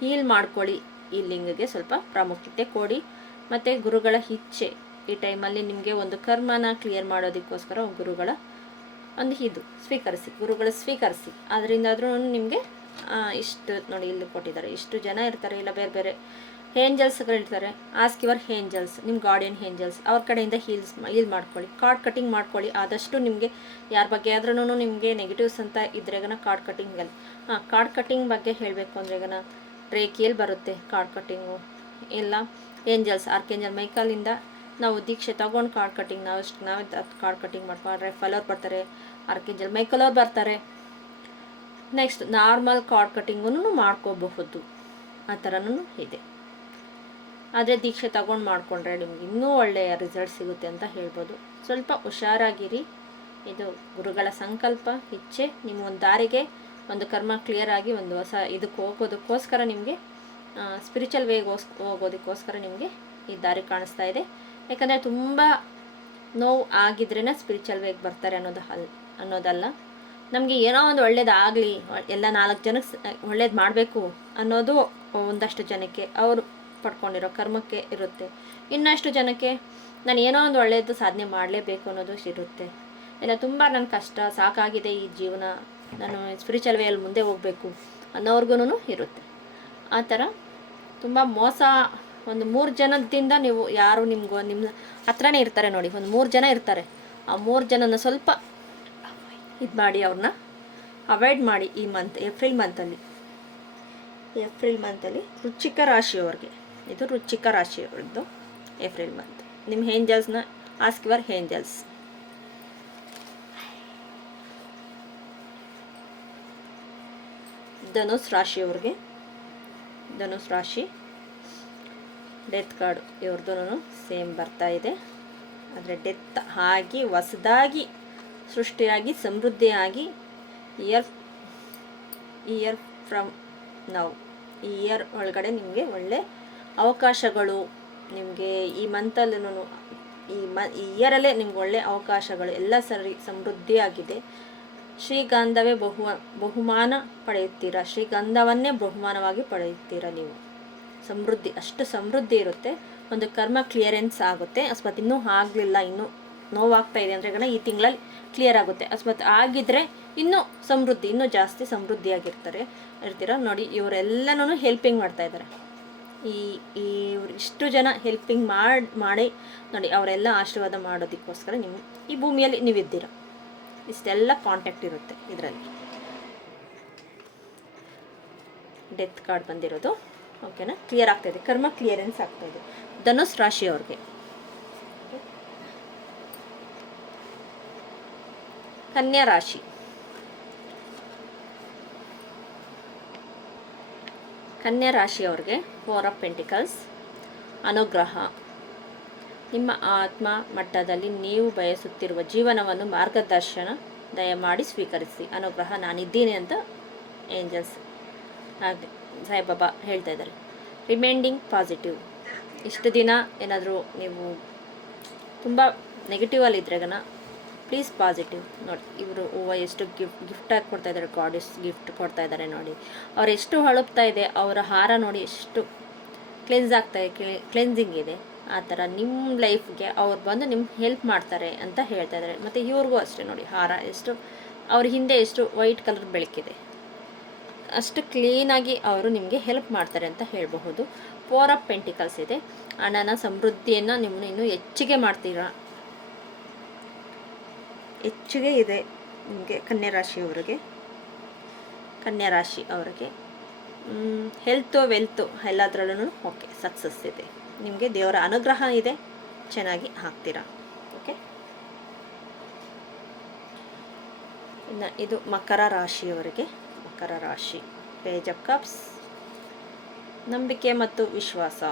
ಹೀಲ್ ಮಾಡ್ಕೊಳ್ಳಿ. ಹೀಲಿಂಗಿಗೆ ಸ್ವಲ್ಪ ಪ್ರಾಮುಖ್ಯತೆ ಕೊಡಿ. ಮತ್ತು ಗುರುಗಳ ಇಚ್ಛೆ, ಈ ಟೈಮಲ್ಲಿ ನಿಮಗೆ ಒಂದು ಕರ್ಮನ ಕ್ಲಿಯರ್ ಮಾಡೋದಕ್ಕೋಸ್ಕರ ಗುರುಗಳ ಒಂದು ಸ್ವೀಕರಿಸಿ, ಗುರುಗಳು ಸ್ವೀಕರಿಸಿ. ಅದರಿಂದಾದ್ರೂ ನಿಮಗೆ ಇಷ್ಟು ನೋಡಿ ಇಲ್ಲಿ ಕೊಟ್ಟಿದ್ದಾರೆ, ಇಷ್ಟು ಜನ ಇರ್ತಾರೆ, ಇಲ್ಲ ಬೇರೆ ಬೇರೆ ಏಂಜಲ್ಸ್ಗಳಿರ್ತಾರೆ. ಆಸ್ಕ್ ಯುವರ್ ಏಂಜಲ್ಸ್, ನಿಮ್ಮ ಗಾರ್ಡಿಯನ್ ಏಂಜಲ್ಸ್, ಅವ್ರ ಕಡೆಯಿಂದ ಹೀಲ್ ಮಾಡ್ಕೊಳ್ಳಿ. ಕಾರ್ಡ್ ಕಟಿಂಗ್ ಮಾಡ್ಕೊಳ್ಳಿ. ಆದಷ್ಟು ನಿಮಗೆ ಯಾರ ಬಗ್ಗೆ ಆದ್ರೂ ನಿಮಗೆ ನೆಗೆಟಿವ್ಸ್ ಅಂತ ಇದ್ರೆಗನ ಕಾರ್ಡ್ ಕಟಿಂಗಲ್ಲಿ ಕಾರ್ಡ್ ಕಟಿಂಗ್ ಬಗ್ಗೆ ಹೇಳಬೇಕು ಅಂದರೆ ಈಗ ರೇಖಿಯಲ್ಲಿ ಬರುತ್ತೆ ಕಾರ್ಡ್ ಕಟಿಂಗು. ಇಲ್ಲ ಏಂಜಲ್ಸ್, ಆರ್ಕೇಂಜಲ್ ಮೈಕಲಿಂದ ನಾವು ದೀಕ್ಷೆ ತಗೊಂಡು ಕಾರ್ಡ್ ಕಟಿಂಗ್ ನಾವು ಕಾರ್ಡ್ ಕಟಿಂಗ್ ಮಾಡ್ಕೊಂಡ್ರೆ ಫಲೋರ್ ಬರ್ತಾರೆ, ಆರ್ಕೇಂಜಲ್ ಮೈಕಲವ್ರು ಬರ್ತಾರೆ. ನೆಕ್ಸ್ಟ್ ನಾರ್ಮಲ್ ಕಾರ್ಡ್ ಕಟಿಂಗನ್ನು ಮಾಡ್ಕೋಬಹುದು, ಆ ಥರನೂ ಇದೆ. ಆದರೆ ದೀಕ್ಷೆ ತಗೊಂಡು ಮಾಡಿಕೊಂಡ್ರೆ ನಿಮ್ಗೆ ಇನ್ನೂ ಒಳ್ಳೆಯ ರಿಸಲ್ಟ್ ಸಿಗುತ್ತೆ ಅಂತ ಹೇಳ್ಬೋದು. ಸ್ವಲ್ಪ ಹುಷಾರಾಗಿರಿ. ಇದು ಗುರುಗಳ ಸಂಕಲ್ಪ, ಇಚ್ಛೆ. ನಿಮ್ಮ ಒಂದು ದಾರಿಗೆ ಒಂದು ಕರ್ಮ ಕ್ಲಿಯರ್ ಆಗಿ ಒಂದು ಹೊಸ ಇದಕ್ಕೆ ಹೋಗೋದಕ್ಕೋಸ್ಕರ ನಿಮಗೆ ಸ್ಪಿರಿಚುವಲ್ ವೇಗೆ ಹೋಗೋದಕ್ಕೋಸ್ಕರ ನಿಮಗೆ ಈ ದಾರಿ ಕಾಣಿಸ್ತಾ ಇದೆ. ಯಾಕಂದರೆ ತುಂಬ ನೋವು ಆಗಿದ್ರೇ ಸ್ಪಿರಿಚುವಲ್ ವೇಗೆ ಬರ್ತಾರೆ ಅನ್ನೋದಲ್ಲ. ನಮಗೆ ಏನೋ ಒಂದು ಒಳ್ಳೇದಾಗಲಿ, ಎಲ್ಲ 4 ಜನಕ್ಕೆ ಒಳ್ಳೇದು ಮಾಡಬೇಕು ಅನ್ನೋದು ಒಂದಷ್ಟು ಜನಕ್ಕೆ ಅವರು ಪಡ್ಕೊಂಡಿರೋ ಕರ್ಮಕ್ಕೆ ಇರುತ್ತೆ. ಇನ್ನಷ್ಟು ಜನಕ್ಕೆ ನಾನು ಏನೋ ಒಂದು ಒಳ್ಳೆಯದು ಸಾಧನೆ ಮಾಡಲೇಬೇಕು ಅನ್ನೋದು ಇರುತ್ತೆ. ಇಲ್ಲ ತುಂಬ ನನ್ನ ಕಷ್ಟ ಸಾಕಾಗಿದೆ ಈ ಜೀವನ, ನಾನು ಸ್ಪಿರಿಚುವಲ್ ವೇಯಲ್ಲಿ ಮುಂದೆ ಹೋಗಬೇಕು ಅನ್ನೋರ್ಗು ಇರುತ್ತೆ. ಆ ಥರ ತುಂಬ ಮೋಸ. ಒಂದು 3 ಜನದಿಂದ ನೀವು ಯಾರು ನಿಮ್ಮ ಹತ್ರನೇ ಇರ್ತಾರೆ ನೋಡಿ, ಒಂದು 3 ಜನ ಇರ್ತಾರೆ. ಆ 3 ಜನನ ಸ್ವಲ್ಪ ಇದು ಮಾಡಿ, ಅವ್ರನ್ನ ಅವಾಯ್ಡ್ ಮಾಡಿ. ಈ ಏಪ್ರಿಲ್ ಮಂತಲ್ಲಿ ವೃಶ್ಚಿಕ ರಾಶಿಯವ್ರಿಗೆ, ಇದು ವೃಶ್ಚಿಕ ರಾಶಿಯವ್ರದ್ದು ಏಪ್ರಿಲ್ ಮಂತ್. ನಿಮ್ಮ ಏಂಜಲ್ಸ್ನ ಆಸ್ಕ್ ಯುವರ್ ಏಂಜಲ್ಸ್. ಧನುಸ್ ರಾಶಿಯವ್ರಿಗೆ, ಧನುಸ್ ರಾಶಿ ಡೆತ್ ಕಾರ್ಡ್ ಇವ್ರದ್ದು ಸೇಮ್ ಬರ್ತಾ ಇದೆ. ಆದರೆ ಡೆತ್ ಆಗಿ ಹೊಸದಾಗಿ ಸೃಷ್ಟಿಯಾಗಿ ಸಮೃದ್ಧಿಯಾಗಿ ಇಯರ್ ಫ್ರಮ್ ನೌ, ಈ ಇಯರ್ ಒಳಗಡೆ ನಿಮಗೆ ಒಳ್ಳೆ ಅವಕಾಶಗಳು, ನಿಮಗೆ ಈ ಮಂತಲ್ಲೂ ಈ ಇಯರಲ್ಲೇ ನಿಮ್ಗೆ ಒಳ್ಳೆ ಅವಕಾಶಗಳು ಎಲ್ಲ ಸಮೃದ್ಧಿಯಾಗಿದೆ. ಶ್ರೀಗಂಧವೇ ಬಹುಮಾನ ಪಡೆಯುತ್ತೀರಾ. ಶ್ರೀಗಂಧವನ್ನೇ ಬಹುಮಾನವಾಗಿ ಪಡೆಯುತ್ತೀರಾ ನೀವು. ಸಮೃದ್ಧಿ, ಅಷ್ಟು ಸಮೃದ್ಧಿ ಇರುತ್ತೆ. ಒಂದು ಕರ್ಮ ಕ್ಲಿಯರೆನ್ಸ್ ಆಗುತ್ತೆ. ಅಕಸ್ಮಾತ್ ಇನ್ನೂ ಆಗಲಿಲ್ಲ, ಇನ್ನೂ ನೋವಾಗ್ತಾ ಇದೆ ಅಂದರೆ ಈ ತಿಂಗಳಲ್ಲಿ ಕ್ಲಿಯರ್ ಆಗುತ್ತೆ. ಅಕಸ್ಮಾತ್ ಆಗಿದ್ರೆ ಇನ್ನೂ ಸಮೃದ್ಧಿ, ಇನ್ನೂ ಜಾಸ್ತಿ ಇರ್ತೀರ ನೋಡಿ. ಇವರೆಲ್ಲನೂ ಹೆಲ್ಪಿಂಗ್ ಮಾಡ್ತಾ ಇದ್ದಾರೆ. ಇವ್ರು ಇಷ್ಟು ಜನ ಹೆಲ್ಪಿಂಗ್ ಮಾಡಿ ನೋಡಿ, ಅವರೆಲ್ಲ ಆಶೀರ್ವಾದ ಮಾಡೋದಕ್ಕೋಸ್ಕರ ನೀವು ಈ ಭೂಮಿಯಲ್ಲಿ ನೀವಿದ್ದೀರ. ಇಷ್ಟೆಲ್ಲ ಕಾಂಟ್ಯಾಕ್ಟ್ ಇರುತ್ತೆ ಇದರಲ್ಲಿ. ಡೆತ್ ಕಾರ್ಡ್ ಬಂದಿರೋದು, ಓಕೆನಾ? ಕ್ಲಿಯರ್ ಆಗ್ತಾಯಿದೆ, ಕರ್ಮ ಕ್ಲಿಯರೆನ್ಸ್ ಆಗ್ತಾಯಿದೆ ಧನುಸ್ ರಾಶಿಯವ್ರಿಗೆ. ಕನ್ಯಾ ರಾಶಿ. ಕನ್ಯಾ ರಾಶಿಯವ್ರಿಗೆ 4 ಆಫ್ ಪೆಂಟಿಕಲ್ಸ್. ಅನುಗ್ರಹ. ನಿಮ್ಮ ಆತ್ಮ ಮಟ್ಟದಲ್ಲಿ ನೀವು ಬಯಸುತ್ತಿರುವ ಜೀವನವನ್ನು ಮಾರ್ಗದರ್ಶನ ದಯಮಾಡಿ ಸ್ವೀಕರಿಸಿ. ಅನುಗ್ರಹ, ನಾನಿದ್ದೀನಿ ಅಂತ ಏಂಜಲ್ಸ್ ಹಾಗೆ ಸಾಯಿಬಾಬಾ ಹೇಳ್ತಾ ಇದ್ದಾರೆ, ರಿಮೈಂಡಿಂಗ್ ಪಾಸಿಟಿವ್. ಇಷ್ಟು ದಿನ ಏನಾದರೂ ನೀವು ತುಂಬ ನೆಗೆಟಿವಲ್ಲಿದ್ರೆಗನ ಪ್ಲೀಸ್ ಪಾಸಿಟಿವ್. ನೋಡಿ ಇವರು ಹೂವು ಎಷ್ಟು ಗಿಫ್ಟಾಗಿ ಕೊಡ್ತಾ ಇದ್ದಾರೆ, ಗಾಡೆಸ್ ಗಿಫ್ಟ್ ಕೊಡ್ತಾ ಇದ್ದಾರೆ ನೋಡಿ. ಅವ್ರು ಎಷ್ಟು ಹೊಳಪ್ತಾ ಇದೆ, ಅವರ ಹಾರ ನೋಡಿ ಎಷ್ಟು ಕ್ಲೆನ್ಸಿಂಗ್ ಇದೆ. ಆ ಥರ ನಿಮ್ಮ ಲೈಫ್ಗೆ ಅವ್ರು ಬಂದು ನಿಮ್ಗೆ ಹೆಲ್ಪ್ ಮಾಡ್ತಾರೆ ಅಂತ ಹೇಳ್ತಾ ಇದ್ದಾರೆ. ಮತ್ತು ಇವ್ರಿಗೂ ಅಷ್ಟೇ ನೋಡಿ, ಹಾರ ಎಷ್ಟು ಅವ್ರ ಹಿಂದೆ ಎಷ್ಟು ವೈಟ್ ಕಲರ್ ಬೆಳಕಿದೆ, ಅಷ್ಟು ಕ್ಲೀನಾಗಿ ಅವರು ನಿಮಗೆ ಹೆಲ್ಪ್ ಮಾಡ್ತಾರೆ ಅಂತ ಹೇಳಬಹುದು. 4 ಆಫ್ ಪೆಂಟಿಕಲ್ಸ್ ಇದೆ. ಹಣನ ಸಮೃದ್ಧಿಯನ್ನು ನಿಮ್ಮನ್ನು ಇನ್ನೂ ಹೆಚ್ಚಿಗೆ ಮಾಡ್ತೀರಾ, ಹೆಚ್ಚಿಗೆ ಇದೆ ನಿಮಗೆ. ಕನ್ಯಾ ರಾಶಿ ಅವರಿಗೆ ಹೆಲ್ತು ವೆಲ್ತು ಎಲ್ಲದರಲ್ಲೂ ಓಕೆ ಸಕ್ಸಸ್ ಇದೆ. ನಿಮಗೆ ದೇವರ ಅನುಗ್ರಹ ಇದೆ, ಚೆನ್ನಾಗಿ ಹಾಕ್ತೀರಾ. ಓಕೆ, ಇನ್ನು ಇದು ಮಕರ ರಾಶಿಯವರಿಗೆ. ಮಕರ ರಾಶಿ, ಪೇಜ್ ಆಫ್ ಕಪ್ಸ್, ನಂಬಿಕೆ ಮತ್ತು ವಿಶ್ವಾಸ.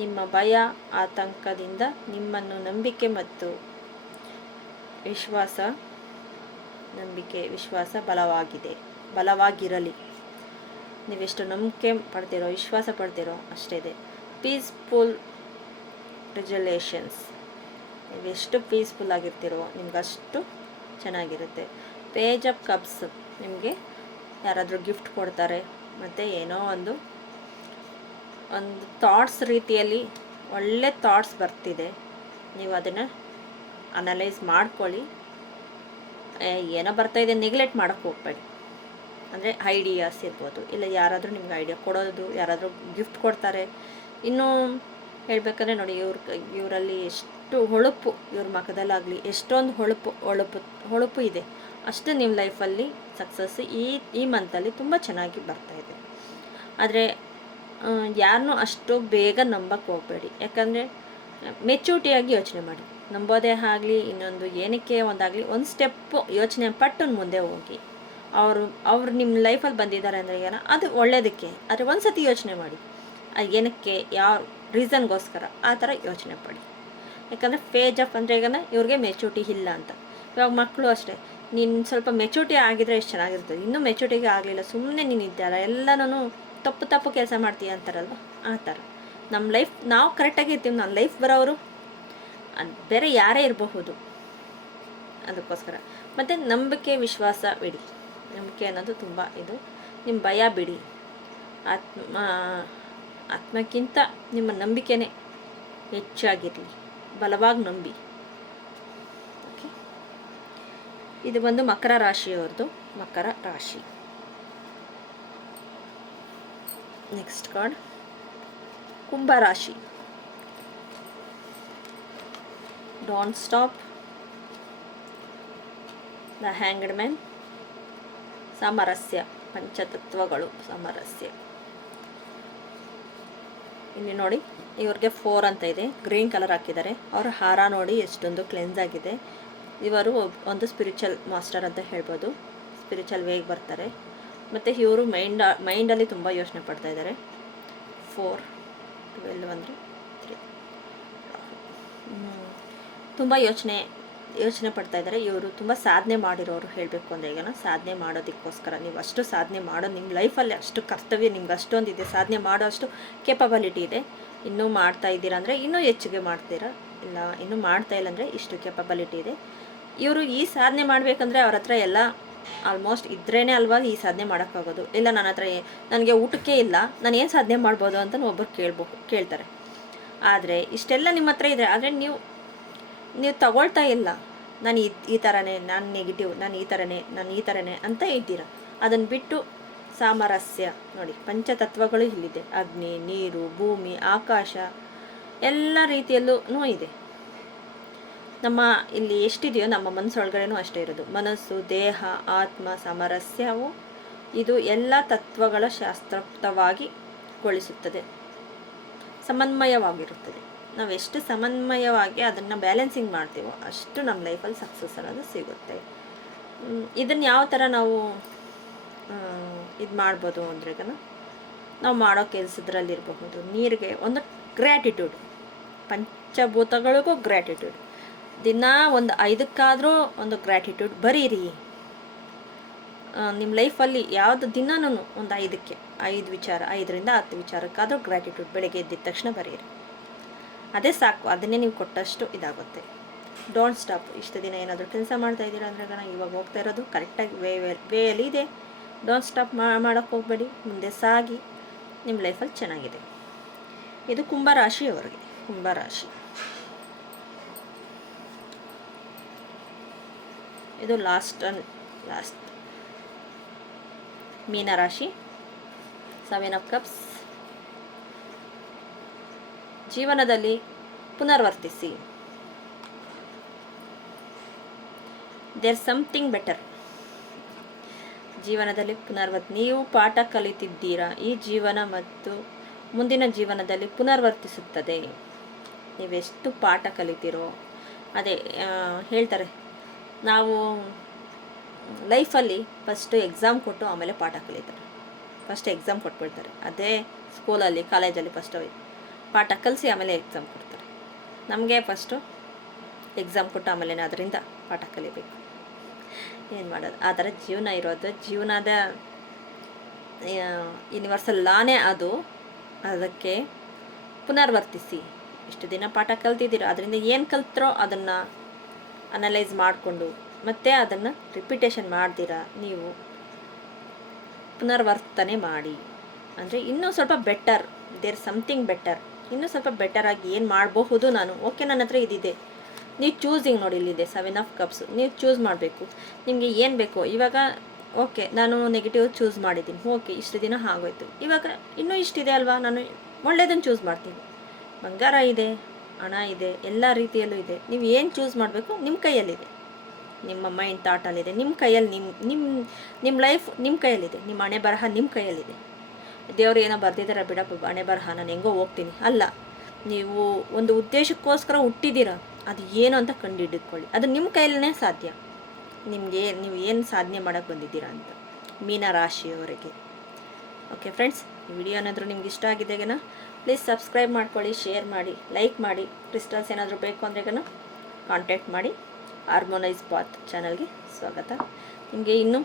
ನಿಮ್ಮ ಭಯ ಆತಂಕದಿಂದ ನಿಮ್ಮನ್ನು ನಂಬಿಕೆ ಮತ್ತು ವಿಶ್ವಾಸ ಬಲವಾಗಿರಲಿ. ನೀವೆಷ್ಟು ನಂಬಿಕೆ ಪಡ್ತೀರೋ, ವಿಶ್ವಾಸ ಪಡ್ತೀರೋ ಅಷ್ಟೇ ಇದೆ. ಪೀಸ್ಫುಲ್ ರಿಜುಲೇಷನ್ಸ್, ನೀವೆಷ್ಟು ಪೀಸ್ಫುಲ್ ಆಗಿರ್ತೀರೋ ನಿಮ್ಗಷ್ಟು ಚೆನ್ನಾಗಿರುತ್ತೆ. ಪೇಜ್ ಆಫ್ ಕಪ್ಸ್, ನಿಮಗೆ ಯಾರಾದರೂ ಗಿಫ್ಟ್ ಕೊಡ್ತಾರೆ, ಮತ್ತು ಏನೋ ಒಂದು ಥಾಟ್ಸ್ ರೀತಿಯಲ್ಲಿ ಒಳ್ಳೆ ಥಾಟ್ಸ್ ಬರ್ತಿದೆ, ನೀವು ಅದನ್ನು ಅನಲೈಸ್ ಮಾಡ್ಕೊಳ್ಳಿ. ಏನೋ ಬರ್ತಾಯಿದೆ ನೆಗ್ಲೆಕ್ಟ್ ಮಾಡೋಕ್ಕೆ ಹೋಗ್ಬೇಡಿ. ಅಂದರೆ ಐಡಿಯಾಸ್ ಇರ್ಬೋದು, ಇಲ್ಲ ಯಾರಾದರೂ ನಿಮ್ಗೆ ಐಡಿಯಾ ಕೊಡೋದು, ಯಾರಾದರೂ ಗಿಫ್ಟ್ ಕೊಡ್ತಾರೆ. ಇನ್ನೂ ಹೇಳಬೇಕಂದ್ರೆ ನೋಡಿ, ಇವರಲ್ಲಿ ಎಷ್ಟು ಹೊಳಪು, ಇವ್ರ ಮುಖದಲ್ಲಾಗಲಿ ಎಷ್ಟೊಂದು ಹೊಳಪು ಇದೆ. ಅಷ್ಟು ನಿಮ್ಮ ಲೈಫಲ್ಲಿ ಸಕ್ಸಸ್ ಈ ಮಂತಲ್ಲಿ ತುಂಬ ಚೆನ್ನಾಗಿ ಬರ್ತಾಯಿದೆ. ಆದರೆ ಯಾರನ್ನೂ ಅಷ್ಟು ಬೇಗ ನಂಬಕ್ಕೆ ಹೋಗಬೇಡಿ. ಯಾಕಂದರೆ ಮೆಚೂರಿಟಿಯಾಗಿ ಯೋಚನೆ ಮಾಡಿ. ನಂಬೋದೇ ಆಗಲಿ ಇನ್ನೊಂದು ಏನಕ್ಕೆ ಒಂದಾಗಲಿ ಒಂದು ಸ್ಟೆಪ್ಪು ಯೋಚನೆ ಪಟ್ಟು ಮುಂದೆ ಹೋಗಿ. ಅವರು ನಿಮ್ಮ ಲೈಫಲ್ಲಿ ಬಂದಿದ್ದಾರೆ ಅಂದರೆ ಏನೋ ಅದು ಒಳ್ಳೆಯದಕ್ಕೆ. ಆದರೆ ಒಂದು ಸತಿ ಯೋಚನೆ ಮಾಡಿ, ಏನಕ್ಕೆ, ಯಾವ ರೀಸನ್ಗೋಸ್ಕರ ಆ ಥರ ಯೋಚನೆ ಪಡಿ. ಯಾಕಂದರೆ ಪೇಜ್ ಆಫ್ ಅಂದರೆ ಈಗ ಇವ್ರಿಗೆ ಮೆಚೂರಿಟಿ ಇಲ್ಲ ಅಂತ. ಇವಾಗ ಮಕ್ಕಳು ಅಷ್ಟೇ, ನೀನು ಸ್ವಲ್ಪ ಮೆಚೂರಿಟಿ ಆಗಿದ್ರೆ ಎಷ್ಟು ಚೆನ್ನಾಗಿರ್ತದೆ. ಇನ್ನೂ ಮೆಚೂರಿಟಿಗೆ ಆಗಲಿಲ್ಲ, ಸುಮ್ಮನೆ ನೀನು ಇದ್ದಾರ ಎಲ್ಲನೂ ತಪ್ಪು ಕೆಲಸ ಮಾಡ್ತೀಯ ಅಂತಾರಲ್ವ, ಆ ಥರ ನಮ್ಮ ಲೈಫ್ ನಾವು ಕರೆಕ್ಟಾಗಿ ಇರ್ತೀವಿ. ನಮ್ಮ ಲೈಫ್ ಬರೋರು ಬೇರೆ ಯಾರೇ ಇರಬಹುದು, ಅದಕ್ಕೋಸ್ಕರ. ಮತ್ತು ನಂಬಿಕೆ ವಿಶ್ವಾಸ ಬಿಡಿ. ನಂಬಿಕೆ ಅನ್ನೋದು ತುಂಬ ಇದು. ನಿಮ್ಮ ಭಯ ಬಿಡಿ. ಆತ್ಮಕ್ಕಿಂತ ನಿಮ್ಮ ನಂಬಿಕೆನೇ ಹೆಚ್ಚಾಗಿರಲಿ, ಬಲವಾಗಿ ನಂಬಿ. ಓಕೆ, ಇದು ಬಂದು ಮಕರ ರಾಶಿಯವ್ರದ್ದು. ಮಕರ ರಾಶಿ. ನೆಕ್ಸ್ಟ್ ಕಾರ್ಡ್ ಕುಂಭರಾಶಿ. Don't stop, the hanged man, ಸಾಮರಸ್ಯ, ಪಂಚತತ್ವಗಳು, ಸಾಮರಸ್ಯ. ಇಲ್ಲಿ ನೋಡಿ ಇವ್ರಿಗೆ 4 ಅಂತ ಇದೆ, ಗ್ರೀನ್ ಕಲರ್ ಹಾಕಿದ್ದಾರೆ. ಅವ್ರ ಹಾರ ನೋಡಿ ಎಷ್ಟೊಂದು ಕ್ಲೆನ್ಸ್ ಆಗಿದೆ. ಇವರು ಒಂದು ಸ್ಪಿರಿಚುವಲ್ ಮಾಸ್ಟರ್ ಅಂತ ಹೇಳ್ಬೋದು, ಸ್ಪಿರಿಚುವಲ್ ವೇಗೆ ಬರ್ತಾರೆ. ಮತ್ತು ಇವರು ಮೈಂಡಲ್ಲಿ ತುಂಬ ಯೋಚನೆ ಪಡ್ತಾ ಇದ್ದಾರೆ. 4 12 ಅಂದರೆ 3 ತುಂಬ ಯೋಚನೆ ಪಡ್ತಾ ಇದ್ದಾರೆ. ಇವರು ತುಂಬ ಸಾಧನೆ ಮಾಡಿರೋರು ಹೇಳಬೇಕು ಅಂದರೆ. ಈಗ ಸಾಧನೆ ಮಾಡೋದಕ್ಕೋಸ್ಕರ ನೀವು ಅಷ್ಟು ಸಾಧನೆ ಮಾಡೋ ನಿಮ್ಮ ಲೈಫಲ್ಲಿ ಅಷ್ಟು ಕರ್ತವ್ಯ ನಿಮ್ಗೆ ಅಷ್ಟೊಂದಿದೆ, ಸಾಧನೆ ಮಾಡೋ ಅಷ್ಟು ಕೇಪಬಿಲಿಟಿ ಇದೆ. ಇನ್ನೂ ಮಾಡ್ತಾ ಇದ್ದೀರಾ ಅಂದರೆ ಇನ್ನೂ ಹೆಚ್ಚಿಗೆ ಮಾಡ್ತೀರಾ, ಇಲ್ಲ ಇನ್ನೂ ಮಾಡ್ತಾ ಇಲ್ಲ ಅಂದರೆ ಇಷ್ಟು ಕೇಪಬಿಲಿಟಿ ಇದೆ. ಇವರು ಈ ಸಾಧನೆ ಮಾಡಬೇಕಂದ್ರೆ ಅವ್ರ ಹತ್ರ ಎಲ್ಲ ಆಲ್ಮೋಸ್ಟ್ ಇದ್ರೇ ಅಲ್ವಾ ಈ ಸಾಧನೆ ಮಾಡೋಕ್ಕಾಗೋದು. ಇಲ್ಲ ನನ್ನ ಹತ್ರ ನನಗೆ ಊಟಕ್ಕೆ ಇಲ್ಲ, ನಾನು ಏನು ಸಾಧನೆ ಮಾಡ್ಬೋದು ಅಂತ ಒಬ್ಬರು ಕೇಳ್ತಾರೆ. ಆದರೆ ಇಷ್ಟೆಲ್ಲ ನಿಮ್ಮ ಹತ್ರ ಇದೆ, ಆದರೆ ನೀವು ತಗೊಳ್ತಾ ಇಲ್ಲ. ನಾನು ಈ ಥರನೇ, ನಾನು ನೆಗೆಟಿವ್, ನಾನು ಈ ಥರನೇ ಅಂತ ಇದ್ದೀರಾ. ಅದನ್ನು ಬಿಟ್ಟು ಸಾಮರಸ್ಯ ನೋಡಿ, ಪಂಚತತ್ವಗಳು ಇಲ್ಲಿದೆ. ಅಗ್ನಿ, ನೀರು, ಭೂಮಿ, ಆಕಾಶ ಎಲ್ಲ ರೀತಿಯಲ್ಲೂ ಇದೆ. ನಮ್ಮ ಇಲ್ಲಿ ಎಷ್ಟಿದೆಯೋ ನಮ್ಮ ಮನಸ್ಸೊಳಗಡೆನೂ ಅಷ್ಟೇ ಇರೋದು. ಮನಸ್ಸು, ದೇಹ, ಆತ್ಮ, ಸಾಮರಸ್ಯವು ಇದು ಎಲ್ಲ ತತ್ವಗಳ ಶಾಸ್ತ್ರೋಕ್ತವಾಗಿ ಗೊಳಿಸುತ್ತದೆ, ಸಮನ್ವಯವಾಗಿರುತ್ತದೆ. ನಾವು ಎಷ್ಟು ಸಮನ್ವಯವಾಗಿ ಅದನ್ನು ಬ್ಯಾಲೆನ್ಸಿಂಗ್ ಮಾಡ್ತೀವೋ ಅಷ್ಟು ನಮ್ಮ ಲೈಫಲ್ಲಿ ಸಕ್ಸಸ್ ಅನ್ನೋದು ಸಿಗುತ್ತೆ. ಇದನ್ನು ಯಾವ ಥರ ನಾವು ಇದು ಮಾಡ್ಬೋದು ಅಂದರೆ ನಾವು ಮಾಡೋ ಕೆಲಸದ್ರಲ್ಲಿರಬಹುದು. ನೀರಿಗೆ ಒಂದು ಗ್ರ್ಯಾಟಿಟ್ಯೂಡ್, ಪಂಚಭೂತಗಳಿಗೂ ಗ್ರ್ಯಾಟಿಟ್ಯೂಡ್. ದಿನ ಒಂದು 5ಕ್ಕಾದರೂ ಒಂದು ಗ್ರ್ಯಾಟಿಟ್ಯೂಡ್ ಬರೀರಿ. ನಿಮ್ಮ ಲೈಫಲ್ಲಿ ಯಾವುದು ದಿನನೂ ಒಂದು 5 ವಿಚಾರ, 5ರಿಂದ 10 ವಿಚಾರಕ್ಕಾದರೂ ಗ್ರ್ಯಾಟಿಟ್ಯೂಡ್ ಬೆಳಗ್ಗೆ ಎದ್ದಿದ ತಕ್ಷಣ ಬರೆಯಿರಿ. ಅದೇ ಸಾಕು, ಅದನ್ನೇ ನೀವು ಕೊಟ್ಟಷ್ಟು ಇದಾಗುತ್ತೆ. Don't stop. ಇಷ್ಟು ದಿನ ಏನಾದರೂ ಕೆಲಸ ಮಾಡ್ತಾಯಿದ್ದೀರಾ ಅಂದರೆ ನಾನು ಇವಾಗ ಹೋಗ್ತಾ ಇರೋದು ಕರೆಕ್ಟಾಗಿ ವೇಯಲ್ಲಿ ಇದೆ. ಡೋಂಟ್ ಸ್ಟಾಪ್ ಮಾಡೋಕ್ಕೆ ಹೋಗಬೇಡಿ, ಮುಂದೆ ಸಾಗಿ, ನಿಮ್ಮ ಲೈಫಲ್ಲಿ ಚೆನ್ನಾಗಿದೆ. ಇದು ಕುಂಭರಾಶಿಯವರಿಗೆ. ಕುಂಭರಾಶಿ ಇದು ಲಾಸ್ಟ್ ಮೀನರಾಶಿ 7 ಆಫ್ ಕಪ್ಸ್. ಜೀವನದಲ್ಲಿ ಪುನರ್ವರ್ತಿಸಿ. There something better. ಜೀವನದಲ್ಲಿ ನೀವು ಪಾಠ ಕಲಿತಿದ್ದೀರಾ. ಈ ಜೀವನ ಮತ್ತು ಮುಂದಿನ ಜೀವನದಲ್ಲಿ ಪುನರ್ವರ್ತಿಸುತ್ತದೆ. ನೀವೆಷ್ಟು ಪಾಠ ಕಲಿತೀರೋ, ಅದೇ ಹೇಳ್ತಾರೆ, ನಾವು ಲೈಫಲ್ಲಿ ಫಸ್ಟು ಎಕ್ಸಾಮ್ ಕೊಟ್ಟು ಆಮೇಲೆ ಪಾಠ ಕಲಿತಾರೆ. ಫಸ್ಟ್ ಎಕ್ಸಾಮ್ ಕೊಟ್ಬಿಡ್ತಾರೆ. ಅದೇ ಸ್ಕೂಲಲ್ಲಿ, ಕಾಲೇಜಲ್ಲಿ ಫಸ್ಟು ಪಾಠ ಕಲಿಸಿ ಆಮೇಲೆ ಎಕ್ಸಾಮ್ ಕೊಡ್ತಾರೆ. ನಮಗೆ ಫಸ್ಟು ಎಕ್ಸಾಮ್ ಕೊಟ್ಟು ಆಮೇಲೆ ಅದರಿಂದ ಪಾಠ ಕಲಿಬೇಕು. ಏನು ಮಾಡೋದು, ಆ ಥರ ಜೀವನ ಇರೋದು. ಜೀವನದ ಯೂನಿವರ್ಸಲ್ ಲಾನೇ ಅದು. ಅದಕ್ಕೆ ಪುನರ್ವರ್ತಿಸಿ. ಇಷ್ಟು ದಿನ ಪಾಠ ಕಲ್ತಿದ್ದೀರೋ, ಅದರಿಂದ ಏನು ಕಲ್ತ್ರೋ ಅದನ್ನು ಅನಲೈಸ್ ಮಾಡಿಕೊಂಡು ಮತ್ತೆ ಅದನ್ನು ರಿಪಿಟೇಷನ್ ಮಾಡ್ತೀರಾ ನೀವು ಪುನರ್ವರ್ತನೆ ಮಾಡಿ. ಅಂದರೆ ಇನ್ನೂ ಸ್ವಲ್ಪ ಬೆಟರ್, ದೇರ್ ಸಮಥಿಂಗ್ ಬೆಟರ್, ಇನ್ನೂ ಸ್ವಲ್ಪ ಬೆಟರಾಗಿ ಏನು ಮಾಡಬಹುದು ನಾನು. ಓಕೆ, ನನ್ನ ಹತ್ರ ಇದಿದೆ. ನೀವು ಚೂಸಿಂಗ್ ನೋಡಿ, ಇಲ್ಲಿದೆ 7 ಆಫ್ ಕಪ್ಸ್. ನೀವು ಚೂಸ್ ಮಾಡಬೇಕು ನಿಮಗೆ ಏನು ಬೇಕೋ. ಇವಾಗ ಓಕೆ, ನಾನು ನೆಗೆಟಿವ್ ಚೂಸ್ ಮಾಡಿದ್ದೀನಿ. ಓಕೆ, ಇಷ್ಟು ದಿನ ಆಗೋಯ್ತು. ಇವಾಗ ಇನ್ನೂ ಇಷ್ಟಿದೆ ಅಲ್ವಾ, ನಾನು ಒಳ್ಳೆಯದನ್ನು ಚೂಸ್ ಮಾಡ್ತೀನಿ. ಬಂಗಾರ ಇದೆ, ಹಣ ಇದೆ, ಎಲ್ಲ ರೀತಿಯಲ್ಲೂ ಇದೆ. ನೀವು ಏನು ಚೂಸ್ ಮಾಡಬೇಕು ನಿಮ್ಮ ಕೈಯಲ್ಲಿದೆ. ನಿಮ್ಮ ಮೈಂಡ್ ಥಾಟಲ್ಲಿದೆ. ನಿಮ್ಮ ಕೈಯಲ್ಲಿ ನಿಮ್ಮ ಲೈಫ್ ನಿಮ್ಮ ಕೈಯಲ್ಲಿದೆ. ನಿಮ್ಮ ಹಣೆ ಬರಹ ನಿಮ್ಮ ಕೈಯಲ್ಲಿದೆ. ದೇವರು ಏನೋ ಬರ್ದಿದ್ದಾರೆ, ಬಿಡಪ್ಪ ಹಣೆ ಬರಹ, ನಾನು ಹೆಂಗೋ ಹೋಗ್ತೀನಿ ಅಲ್ಲ. ನೀವು ಒಂದು ಉದ್ದೇಶಕ್ಕೋಸ್ಕರ ಹುಟ್ಟಿದ್ದೀರಾ. ಅದು ಏನು ಅಂತ ಕಂಡುಹಿಡಿದುಕೊಳ್ಳಿ. ಅದು ನಿಮ್ಮ ಕೈಯಲ್ಲೇ ಸಾಧ್ಯ. ನೀವು ಏನು ಸಾಧನೆ ಮಾಡೋಕ್ಕೆ ಬಂದಿದ್ದೀರಾ ಅಂತ. ಮೀನರಾಶಿಯವರಿಗೆ. ಓಕೆ ಫ್ರೆಂಡ್ಸ್, ಈ ವಿಡಿಯೋ ಏನಾದರೂ ನಿಮ್ಗೆ ಇಷ್ಟ ಆಗಿದೆಗನ ಪ್ಲೀಸ್ ಸಬ್ಸ್ಕ್ರೈಬ್ ಮಾಡ್ಕೊಳ್ಳಿ, ಶೇರ್ ಮಾಡಿ, ಲೈಕ್ ಮಾಡಿ. ಕ್ರಿಸ್ಟಲ್ಸ್ ಏನಾದರೂ ಬೇಕು ಅಂದ್ರೆಗನ ಕಾಂಟ್ಯಾಕ್ಟ್ ಮಾಡಿ. ಹಾರ್ಮೋನೈಸ್ ಬಾತ್ ಚಾನಲ್ಗೆ ಸ್ವಾಗತ. ನಿಮಗೆ ಇನ್ನೂ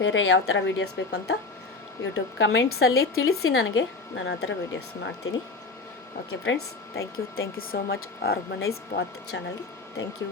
ಬೇರೆ ಯಾವ ಥರ ವೀಡಿಯೋಸ್ ಬೇಕು ಅಂತ ಯೂಟ್ಯೂಬ್ ಕಮೆಂಟ್ಸಲ್ಲಿ ತಿಳಿಸಿ ನನಗೆ. ನಾನು ಆ ಥರ ವೀಡಿಯೋಸ್ ಮಾಡ್ತೀನಿ. Okay friends, thank you so much. Harmonise bath ಚಾನಲ್ಗೆ ಥ್ಯಾಂಕ್ ಯು.